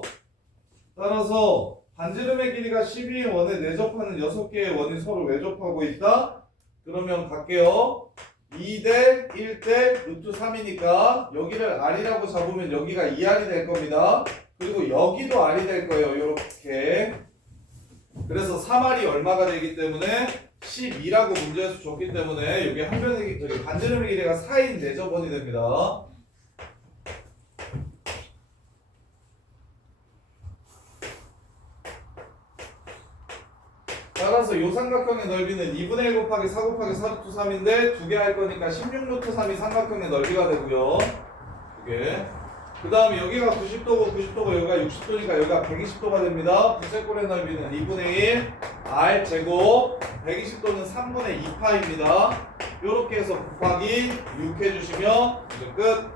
따라서 반지름의 길이가 12의 원에 내접하는 6개의 원이 서로 외접하고 있다? 그러면 갈게요. 2대 1대 루트 3이니까 여기를 R이라고 잡으면 여기가 2R이 될 겁니다. 그리고 여기도 R이 될 거예요. 이렇게. 그래서 3R이 얼마가 되기 때문에 12라고 문제에서 줬기 때문에 여기 한 변의 저기 반지름의 길이가 4인 내접원이 됩니다. 따라서 이 삼각형의 넓이는 2분의 1 곱하기 4 곱하기 4 루트 3인데 두 개 할 거니까 16 루트 3이 삼각형의 넓이가 되고요. 두 개. 그 다음에 여기가 90도고 90도고 여기가 60도니까 여기가 120도가 됩니다. 부채꼴의 넓이는 2분의 1 R 제곱 120도는 3분의 2파입니다. 요렇게 해서 곱하기 6 해주시면 이제 끝.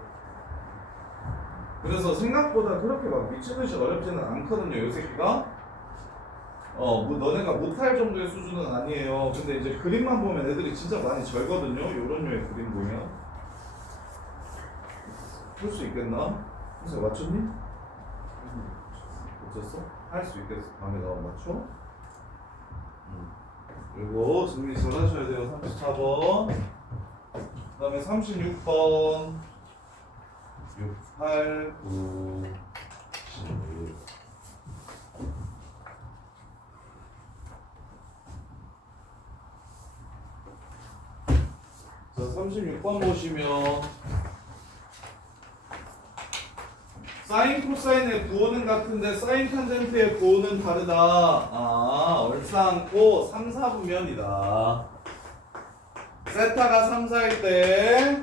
그래서 생각보다 그렇게 막 미치듯이 어렵지는 않거든요. 요 새끼가. 뭐 너네가 못할 정도의 수준은 아니에요. 근데 이제 그림만 보면 애들이 진짜 많이 절거든요. 요런 류의 그림 보면. 풀 수 있겠나? 선생 맞췄니? 맞췄어? 할 수 있겠어. 다음에 나와 맞춰? 그리고 정리 잘 하셔야 돼요. 34번. 그 다음에 36번. 6, 8, 9, 10. 자, 36번 보시면 사인 코사인의 부호는 같은데 사인 탄젠트의 부호는 다르다. 얼싸안고 3, 4분면이다. 세타가 3, 4일 때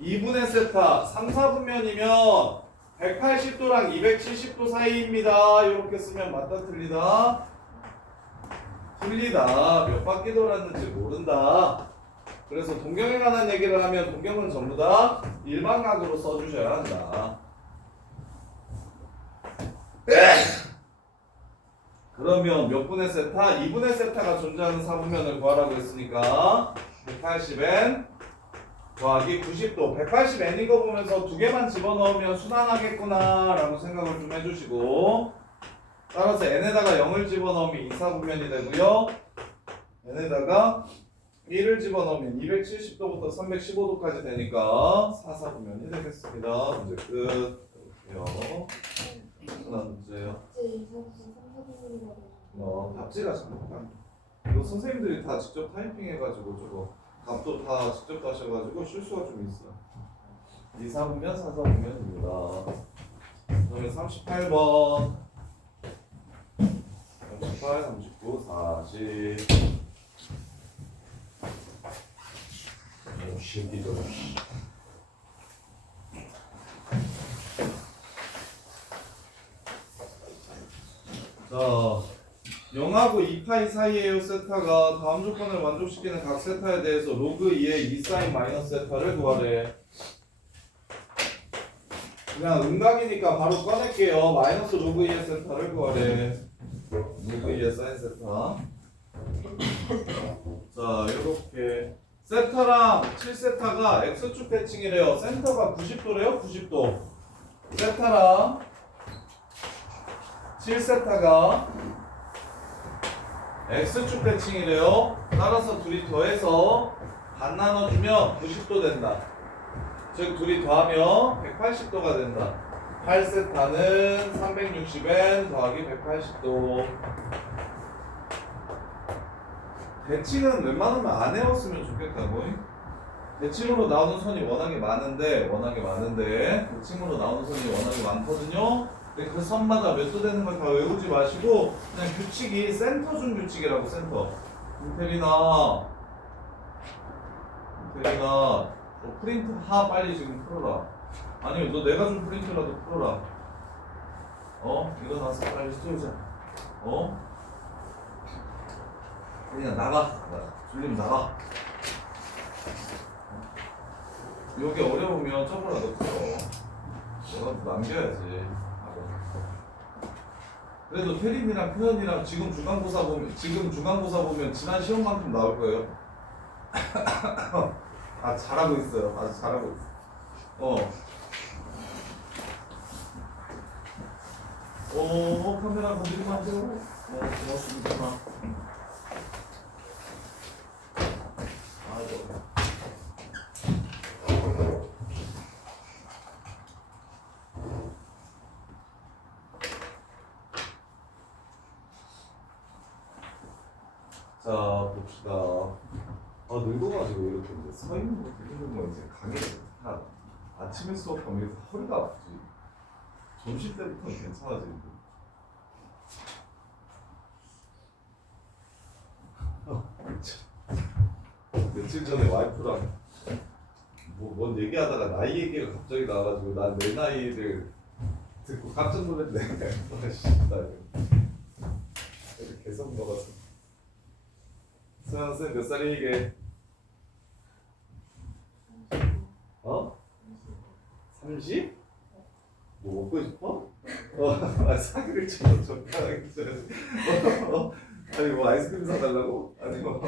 2분의 세타 3, 4분면이면 180도랑 270도 사이입니다. 이렇게 쓰면 맞다 틀리다? 틀리다. 몇 바퀴 돌았는지 모른다. 그래서 동경에 관한 얘기를 하면 동경은 전부 다 일반각으로 써주셔야 한다. 그러면 몇 분의 세타? 2분의 세타가 존재하는 4분면을 구하라고 했으니까 180n 더하기 90도 180n인 거 보면서 두 개만 집어넣으면 순환하겠구나 라고 생각을 좀 해주시고 따라서 n에다가 0을 집어넣으면 2사분면이 되고요 n에다가 1을 집어넣으면 270도부터 315도까지 되니까 4사분면이 되겠습니다. 문제 끝. 이렇게요. 하나 문제요. 답지가 잠깐. 이거 선생님들이 다 직접 타이핑해가지고 저거 답도 다 직접 하셔가지고 실수가 좀 있어요. 2, 4분면, 4, 4분면입니다. 그다음에 38번. 38, 39, 40. 신기도. 자, 0하고 2파이 사이에요 세타가. 다음 조건을 만족시키는 각 세타에 대해서 로그 2의 2사인 마이너스 세타를 구하래. 그냥 음각이니까 바로 꺼낼게요. 마이너스 로그 2의 세타를 구하래. 로그 2의 사인 세타. 자, 이렇게 세타랑 7세타가 X축 대칭이래요. 센터가 90도래요. 90도. 세타랑 7세타가 X축 대칭이래요. 따라서 둘이 더해서 반 나눠주면 90도 된다. 즉 둘이 더하면 180도가 된다. 8세타는 360n 더하기 180도. 대칭은 웬만하면 안 외웠으면 좋겠다고. 대칭으로 나오는 선이 워낙에 많은데 대칭으로 나오는 선이 워낙에 많거든요. 근데 그 선마다 몇 도 되는 걸 다 외우지 마시고 그냥 규칙이 센터 준 규칙이라고. 센터. 인텔이나 저 프린트 빨리 지금 풀어라. 아니면 너 내가 준 프린트라도 풀어라. 일어나서 빨리 쓰자. 그냥 나가. 졸리면 나가. 여기 어려우면 저거라도 풀어. 내가 남겨야지. 그래도 태림이랑 표현이랑 지금 중간고사 보면 지난 시험만큼 나올 거예요. 잘하고 있어요. 아주 잘하고 있어. 카메라 건드리면 안 돼요. 고맙습니다. 자, 봅시다. 늙어가지고 이렇게 이제 서 있는 거 들리는 거 이제 강해졌다. 아침에 수업하면 이렇게 허리가 아프지. 점심 때부터는 괜찮아지는데. 며칠 전에 와이프랑 뭔 얘기하다가 나이 얘기가 갑자기 나와가지고 난 내 나이를 듣고 깜짝 놀랐네. 나 이렇게 개성 먹었어. 서영 쌤 몇 살이게? 30? 뭐 먹고 싶어? 사기를 쳐서 적당하게 쳐야지. 아니 뭐 아이스크림 사달라고? 아니 뭐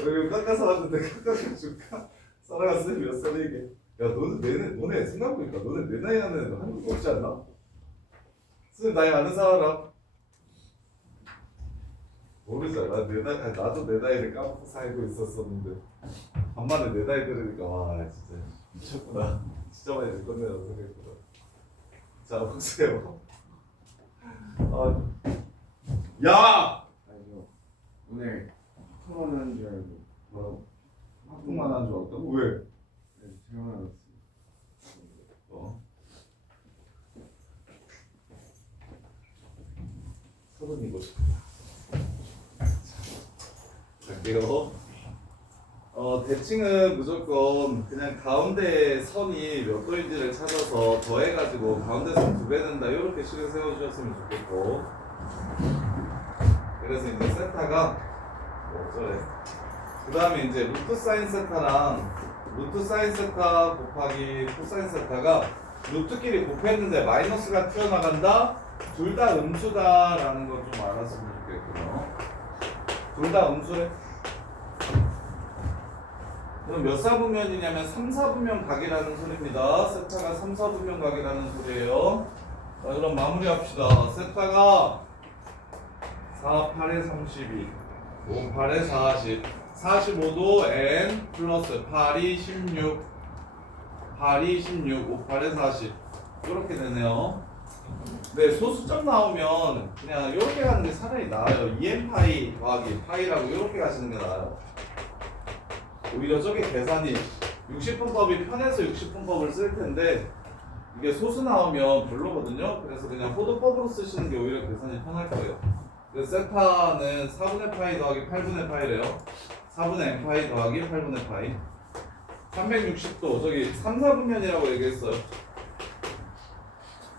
여기 깎아서 왔는데 깎아서 줄까? 사랑아 쌤 몇 살이 이게? 야 너네 생각해보니까 너네 내 나이 하는 애들 한국 없지 않나? 쌤 나이 아는 사람? 모르잖아. 내 나이 나도 내 나이를 까먹고 살고 있었었는데 간만에 내 나이 들으니까 와 진짜 미쳤구나. 진짜 많이 늙었네 라고 생각했구나. 자 보세요. 야! 아니요. 오늘 토론하는 줄 알고 뭐라고? 학폭만 하는 줄 알았다고? 왜? 네, 잘못 알았어요. 서른이고 싶다. 갈게요. 대칭은 무조건 그냥 가운데 선이 몇 도인지를 찾아서 더해가지고 가운데 선 2배 된다 이렇게 식을 세워주셨으면 좋겠고, 그래서 이제 세타가 뭐 어쩌래. 그 다음에 이제 루트 사인 세타랑 루트 사인 세타 곱하기 코사인 세타가 루트끼리 곱했는데 마이너스가 튀어나간다? 둘 다 음수다라는 거 좀 알았으면 좋겠고요. 둘 다 음수래. 그럼 몇 사분면이냐면 3, 4분면 각이라는 소리입니다. 세타가 3, 4분면 각이라는 소리예요. 자, 그럼 마무리합시다. 세타가 4, 8에 32, 5, 8에 40, 45도 n 플러스 8이 16, 8이 16, 5, 8에 40 이렇게 되네요. 네, 소수점 나오면 그냥 이렇게 가는 게 차라리 나아요. 2n 파이 더하기 파이라고 이렇게 가시는 게 나아요. 오히려 저게 계산이 60분법이 편해서 60분법을 쓸 텐데 이게 소수 나오면 별로거든요. 그래서 그냥 포도법으로 쓰시는 게 오히려 계산이 편할 거예요. 그래서 세타는 4분의 파이 더하기 8분의 파이래요. 4분의 n 파이 더하기 8분의 파이. 360도 저기 3, 4분면이라고 얘기했어요.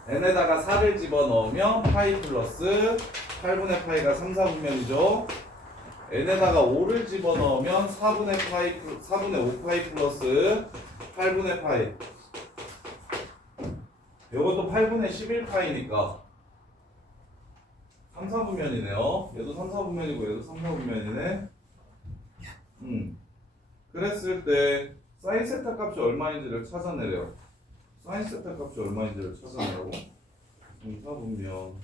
n에다가 4를 집어넣으면 파이 플러스 8분의 파이가 3, 4분면이죠. n에다가 5를 집어넣으면 4분의 5파이 플러스 8분의 파이. 요것도 8분의 11파이니까 3, 4분면이네요. 얘도 3, 4분면이고 얘도 3, 4분면이네. 그랬을 때 사인 세타 값이 얼마인지를 찾아내래요. 사인 세타 값이 얼마인지를 찾아내라고? 3, 4분면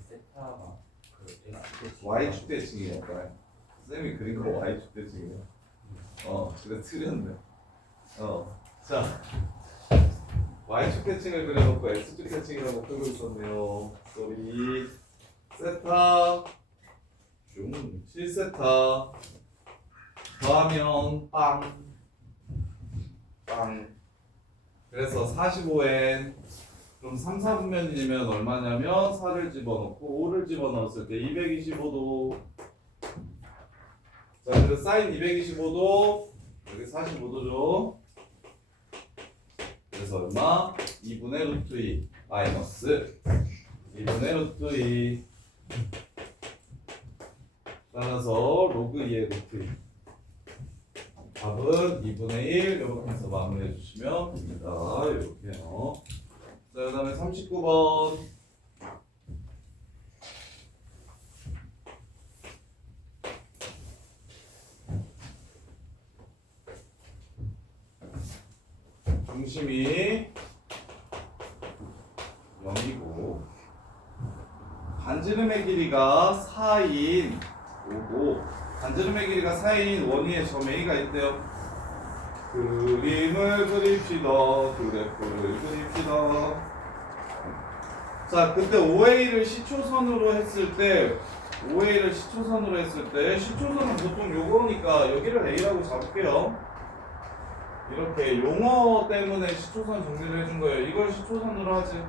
세타가 그 Y축 대칭이니까 쌤이 그린 거 Y축 대칭이야. 그래 틀렸네. 자 Y축 대칭을 그려놓고 X축 대칭이라고 쓰고 있었네요. 쏘리 세타 중 7세타 더하면 빵 그래서 45n. 그럼 3, 4분면이면 얼마냐면 4를 집어넣고 5를 집어넣었을 때 225도. 자, 그래서 사인 225도 여기 45도죠. 그래서 얼마? 2분의 루트 2 마이너스 2분의 루트 2. 따라서 로그 2의 루트 2. 답은 2분의 1 이렇게 해서 마무리해 주시면 됩니다. 이렇게요. 자, 그 다음에 39번. 중심이 0이고 반지름의 길이가 4인 5고 반지름의 길이가 4인 원위에 점 A가 있대요. 그림을 그립시다. 그래프를 그립시다. 자, 그때 OA를 시초선으로 했을 때 시초선은 보통 요거니까 여기를 A라고 잡을게요. 이렇게 용어 때문에 시초선 정리를 해준 거예요. 이걸 시초선으로 하지.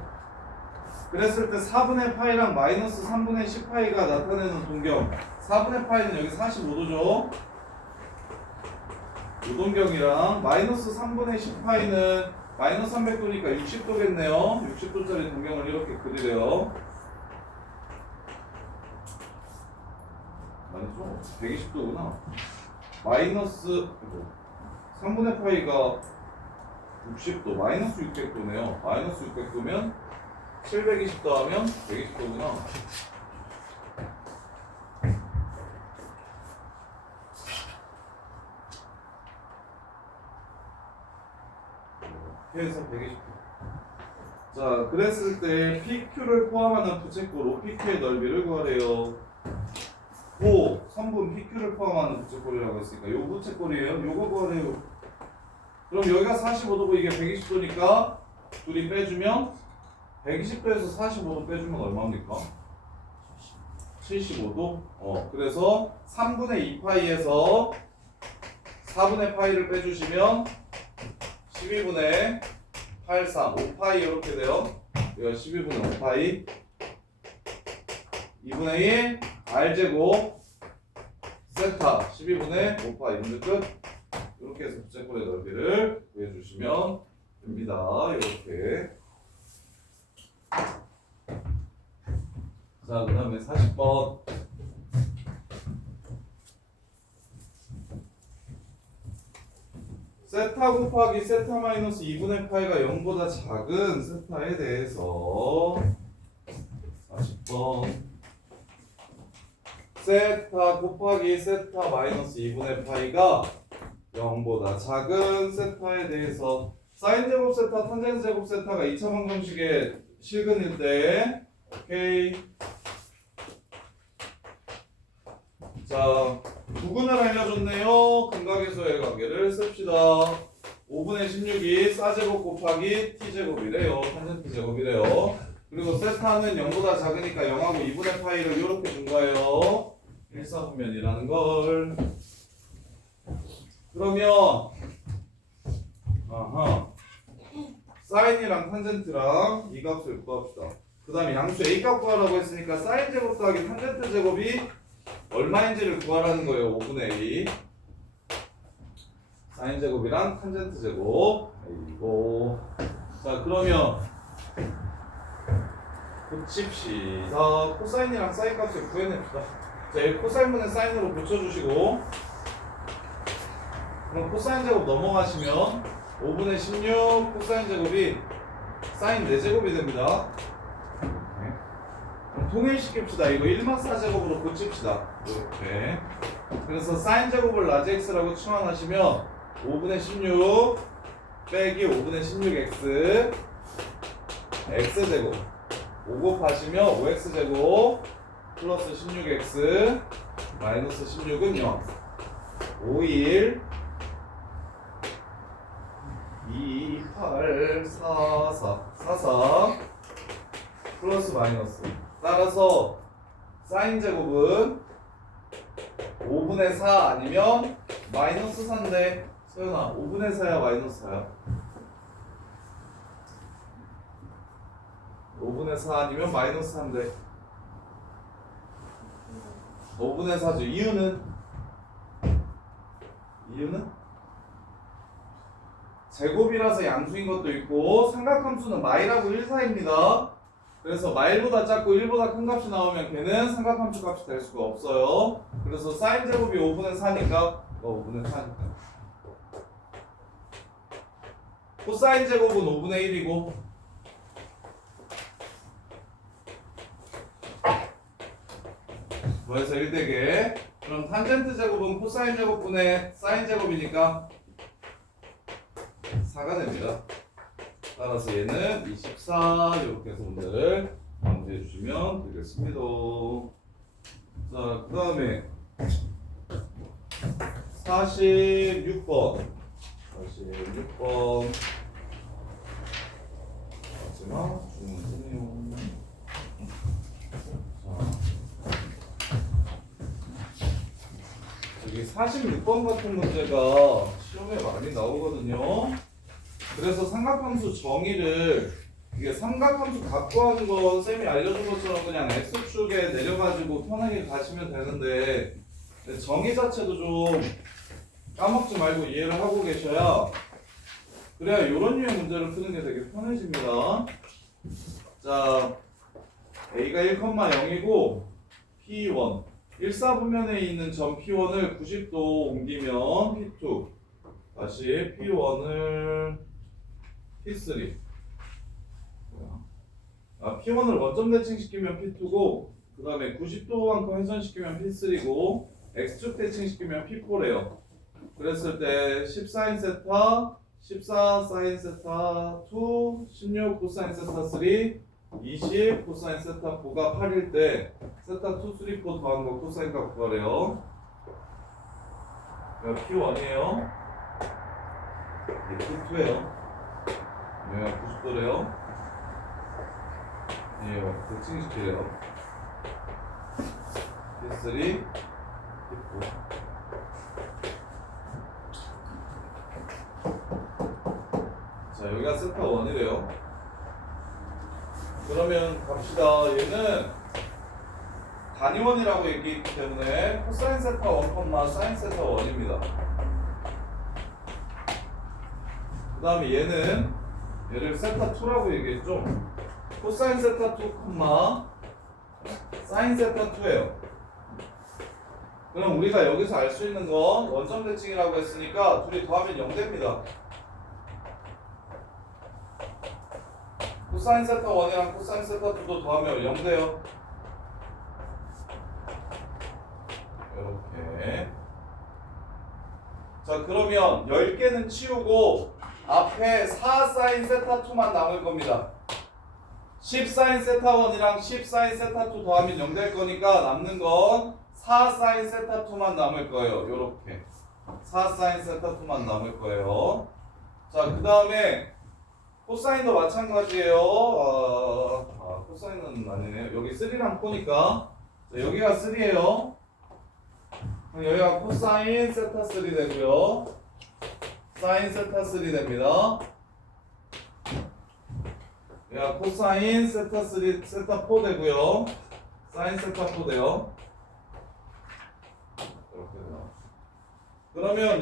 그랬을 때 4분의 파이랑 마이너스 3분의 10파이가 나타내는 동경. 4분의 파이는 여기 45도죠. 이 동경이랑 마이너스 3분의 10파이는 마이너스 300도니까 60도겠네요. 60도짜리 동경을 이렇게 그리래요. 아니죠? 120도구나. 마이너스 3분의 파이가 60도 마이너스 600도네요. 마이너스 600도면 720 더하면 120도구나. 해서 120도. 자, 그랬을 때 PQ를 포함하는 부채꼴 PQ의 넓이를 구하래요. 3분 PQ를 포함하는 부채꼴이라고 했으니까 요 부채꼴이에요. 요거 구하래요. 그럼 여기가 45도고 이게 120도니까 둘이 빼주면 120도에서 45도 빼주면 얼마입니까? 75도? 그래서 3분의 2파이에서 4분의 파이를 빼주시면 12분의 83, 5파이 이렇게 돼요. 이거 12분의 5파이 2분의 1 R제곱 세타 12분의 5파이 문제 끝. 이렇게 해서 부채꼴의 넓이를 구해주시면 됩니다. 이렇게. 자, 그 다음에 40번. 세타 곱하기 세타 마이너스 2분의 파이가 0보다 작은 세타에 대해서 40번. 세타 곱하기 세타 마이너스 2분의 파이가 0보다 작은 세타에 대해서 사인 제곱 세타, 탄젠트 제곱 세타가 2차 방정식의 실근일 때 오케이. 자, 구근을 알려줬네요. 근각에서의 관계를 씁시다. 5분의 16이 사제곱 곱하기 t제곱이래요. 탄젠트 제곱이래요. 그리고 세타는 0보다 작으니까 0하고 2분의 파이를 이렇게 준 거예요. 1사분면이라는 걸. 그러면 사인이랑 탄젠트랑 이 값을 구합시다. 그 다음에 양수 A값 구하라고 했으니까 사인 제곱 더하기 탄젠트 제곱이 얼마인지를 구하라는 거예요. 5분의 A. 사인 제곱이랑 탄젠트 제곱 A고. 자, 그러면 고칩시다. 코사인이랑 사인 값을 구해냅시다. 자, 여기 코사인분의 사인으로 고쳐주시고, 그럼 코사인 제곱 넘어가시면 5분의 16 코사인 제곱이 사인 4제곱이 됩니다. 그럼 통일시킵시다. 이거 1마사제곱으로 고칩시다. 이렇게. 그래서 사인 제곱을 라지 x라고 치환하시면 5분의 16 빼기 5분의 16x x제곱 5 곱하시면 5x제곱 플러스 16x 마이너스 16은 0 5, 1 2, 8, 4, 4 플러스 마이너스. 따라서 사인 제곱은 5분의 4 아니면 마이너스 4인데 소연아 5분의 4야 마이너스 4야? 5분의 4 아니면 마이너스 4인데 5분의 4죠. 이유는 제곱이라서 양수인 것도 있고 삼각함수는 마이라고 1사입니다. 그래서 마일보다 작고 1보다 큰 값이 나오면 걔는 삼각함수 값이 될 수가 없어요. 그래서 사인 제곱이 5분의 4니까 5분의 4니까 코사인 제곱은 5분의 1이고 뭐해서 1대개. 그럼 탄젠트 제곱은 코사인 제곱분의 사인 제곱이니까 4가 됩니다. 따라서 얘는 24 이렇게 해서 문제를 마무리해 주시면 되겠습니다. 자, 그 다음에 46번 마지막 주문이네요. 여기 46번 같은 문제가 시험에 많이 나오거든요. 그래서 삼각함수 정의를 이게 삼각함수 갖고 하는 거 쌤이 알려준 것처럼 그냥 x축에 내려가지고 편하게 가시면 되는데 정의 자체도 좀 까먹지 말고 이해를 하고 계셔야 그래야 이런 류의 문제를 푸는 게 되게 편해집니다. 자, a가 1,0이고 p1 1사분면에 있는 점 P1을 90도 옮기면 P2 다시 P1을 P3. P1을 원점 대칭시키면 P2고 그 다음에 90도만큼 회전시키면 P3고 X축 대칭시키면 P4래요. 그랬을 때 14인 세타, 14 사인 세타 2, 16 코사인 세타 3, 20 코사인 세타 4가 8일 때 세타 2, 3, 4 더한 거 코사인 값 구하래요. P1이에요. P2예요. 여기가 90도래요. 예, 대칭시키래요. P3, P4. 자, 여기가 세타 1이래요. 그러면 갑시다. 얘는 단위원이라고 얘기했기 때문에 코사인 세타 1, 사인 세타 1입니다. 그 다음에 얘를 세타 2라고 얘기했죠. 코사인 세타 2, 사인 세타 2예요. 그럼 우리가 여기서 알 수 있는 건 원점 대칭이라고 했으니까 둘이 더하면 0 됩니다. 코사인 세타 1이랑 코사인 세타 2도 더하면 0 돼요. 이렇게. 자, 그러면 10개는 치우고 앞에 4 사인 세타 2만 남을 겁니다. 10 사인 세타 1이랑 10 사인 세타 2 더하면 0 될 거니까 남는 건 4 사인 세타 2만 남을 거예요. 요렇게 4 사인 세타 2만 남을 거예요. 자, 그 다음에 코사인도 마찬가지예요. 코사인은 아니네요. 여기 3랑 4니까 여기가 3예요. 여기가 코사인 세타 3 되고요. 사인 세타 3 됩니다. 여기가 코사인 세타 3, 세타 4 되고요. 사인 세타 4 돼요. 이렇게 돼요. 그러면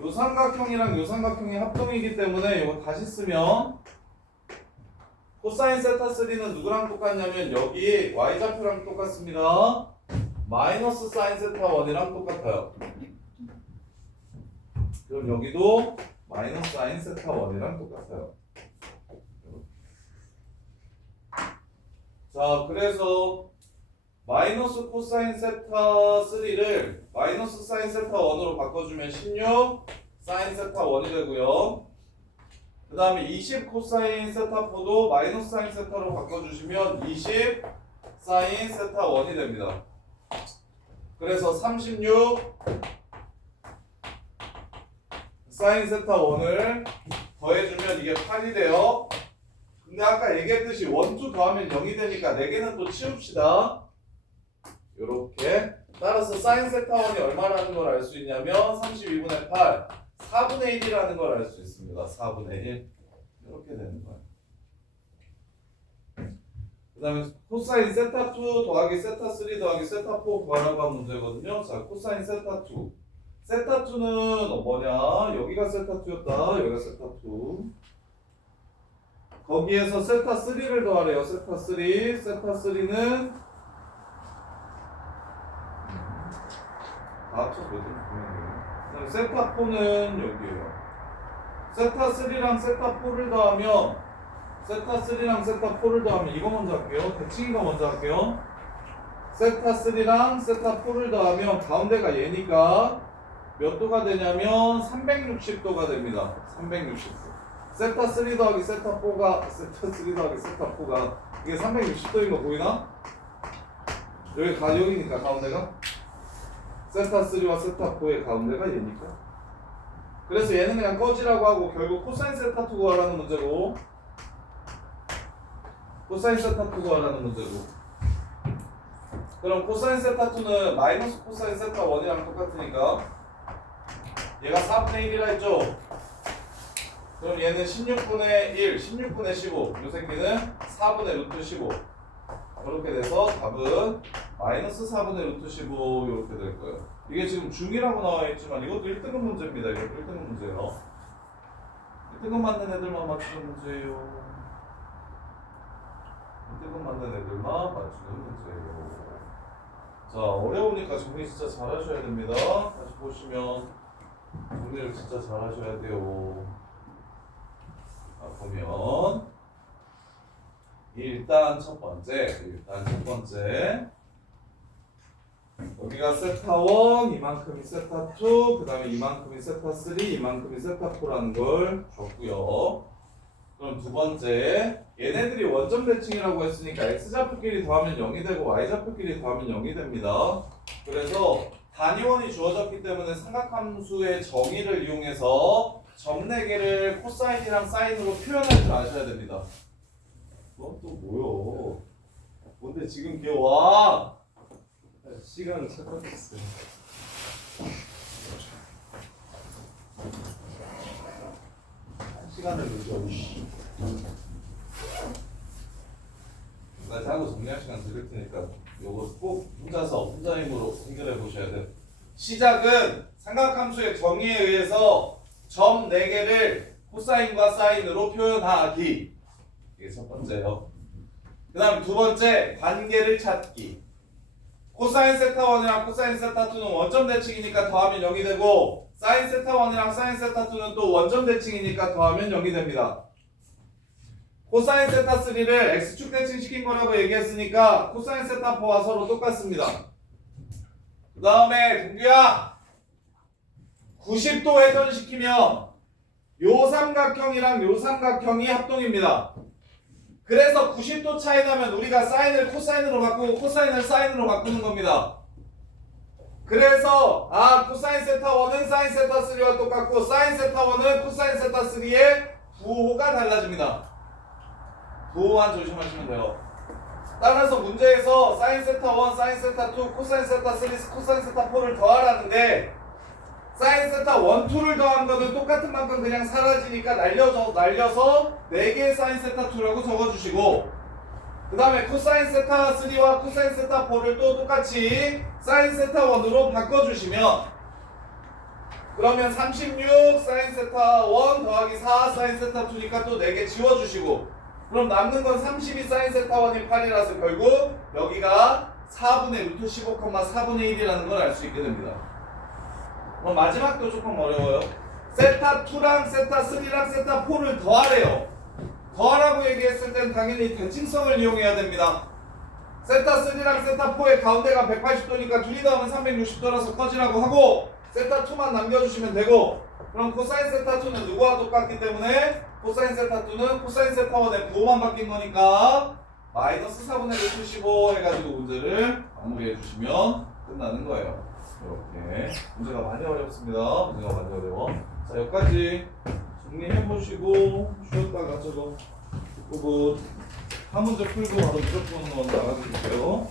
요 삼각형이랑 요 삼각형이 합동이기 때문에 이거 다시 쓰면 코사인 세타 3는 누구랑 똑같냐면 여기 y좌표랑 똑같습니다. 마이너스 사인 세타 1이랑 똑같아요. 그럼 여기도 마이너스 사인 세타 1이랑 똑같아요. 자, 그래서 마이너스 코사인 세타 3를 마이너스 사인 세타 1으로 바꿔주면 16 사인 세타 1이 되고요. 그 다음에 20 코사인 세타 4도 마이너스 사인 세타로 바꿔주시면 20 사인 세타 1이 됩니다. 그래서 36 사인 세타 1을 더해주면 이게 8이 돼요. 근데 아까 얘기했듯이 1, 2 더하면 0이 되니까 4개는 또 치웁시다. 요렇게. 따라서 사인 세타 1이 얼마라는 걸 알 수 있냐면 32분의 8, 4분의 1이라는 걸 알 수 있습니다. 4분의 1. 이렇게 되는 거예요. 그 다음에 코사인 세타 2 더하기 세타 3 더하기 세타 4 구하라고 한 문제거든요. 자, 코사인 세타 2. 세타 2는 뭐냐? 여기가 세타 2였다. 여기가 세타 2. 거기에서 세타 3를 더하래요. 세타 3. 세타 3는 다 합쳐서 몇 점 보면 돼요. 그다음에 세타 4는 여기에요. 세타 3랑 세타 4를 더하면 세타 3랑 세타 4를 더하면 이거 먼저 할게요. 대칭인 거 먼저 할게요. 세타 3랑 세타 4를 더하면 가운데가 얘니까 몇 도가 되냐면 360도가 됩니다. 360도. 세타 3 더하기 세타 4가 세타 3 더하기 세타 4가 이게 360도인 거 보이나? 여기니까 가운데가 세타 3와 세타 4의 가운데가 얘니까. 그래서 얘는 그냥 꺼지라고 하고 결국 코사인 세타 2 구하라는 문제고 코사인 세타 2 구하라는 문제고. 그럼 코사인 세타 2는 마이너스 코사인 세타 1이랑 똑같으니까 얘가 4분의 1이라 했죠? 그럼 얘는 16분의 1, 16분의 15. 이 새끼는 4분의 루트 15. 이렇게 돼서 답은 마이너스 4분의 루트 15 이렇게 될 거예요. 이게 지금 중이라고 나와 있지만 이것도 1등급 문제입니다. 이것도 1등급 문제예요. 1등급 맞는 애들만 맞추는 문제예요. 1등급 맞는 애들만 맞추는 문제예요. 자, 어려우니까 정리 진짜 잘 하셔야 됩니다. 다시 보시면 정리를 진짜 잘 하셔야 돼요. 자, 보면 일단 첫 번째 여기가 세타 1 이만큼이 세타 2 그 다음에 이만큼이 세타 3 이만큼이 세타 4라는 걸 줬고요. 그럼 두 번째 얘네들이 원점 대칭이라고 했으니까 x좌표끼리 더하면 0이 되고 y좌표끼리 더하면 0이 됩니다. 그래서 단위원이 주어졌기 때문에 삼각함수의 정의를 이용해서 점 4개를 코사인이랑 사인으로 표현할 줄 아셔야 됩니다. 또 뭐요? 뭔데 지금 기어와? 시간 착각했어요. 시간을 늦어. 나 자고 정리할 시간 드릴 테니까 요거 꼭 혼자 힘으로 해결해 보셔야 돼요. 시작은 삼각함수의 정의에 의해서 점 4개를 코사인과 사인으로 표현하기. 이게 첫 번째요. 그 다음 두 번째 관계를 찾기. 코사인 세타 1이랑 코사인 세타 2는 원점 대칭이니까 더하면 0이 되고 사인 세타 1이랑 사인 세타 2는 또 원점 대칭이니까 더하면 0이 됩니다. 코사인 세타 3를 x축 대칭시킨 거라고 얘기했으니까 코사인 세타 4와 서로 똑같습니다. 그 다음에 동규야 90도 회전시키면 요 삼각형이랑 요 삼각형이 합동입니다. 그래서 90도 차이 나면 우리가 사인을 코사인으로 바꾸고 코사인을 사인으로 바꾸는 겁니다. 그래서 코사인 세타 1은 사인 세타 3와 똑같고 사인 세타 1은 코사인 세타 3의 부호가 달라집니다. 부호만 조심하시면 돼요. 따라서 문제에서 사인 세타 1, 사인 세타 2, 코사인 세타 3, 코사인 세타 4를 더하라는데 사인 세타 1, 2를 더한 거는 똑같은 만큼 그냥 사라지니까 날려서 4개의 사인 세타 2라고 적어주시고 그 다음에 코사인 세타 3와 코사인 세타 4를 또 똑같이 사인 세타 1으로 바꿔주시면 그러면 36 사인 세타 1 더하기 4 사인 세타 2니까 또 4개 지워주시고 그럼 남는 건 32 사인 세타 1이 8이라서 결국 여기가 4분의 루트 15,4분의 1이라는 걸 알 수 있게 됩니다. 그럼 마지막도 조금 어려워요. 세타 2랑 세타 3랑 세타 4를 더하래요. 더하라고 얘기했을 땐 당연히 대칭성을 이용해야 됩니다. 세타 3랑 세타 4의 가운데가 180도니까 둘이 더하면 360도라서 꺼지라고 하고 세타 2만 남겨주시면 되고 그럼 코사인 세타 2는 누구와 똑같기 때문에 코사인 세타 2는 코사인 세타 1의 부호만 바뀐 거니까 마이너스 4분의 루트 15 해가지고 문제를 마무리해 주시면 끝나는 거예요. 이렇게 문제가 많이 어렵습니다. 문제가 많이 어려워. 자 여기까지 정리해보시고 쉬었다가 저거 한 문제 풀고 바로 무조건 나가주세요.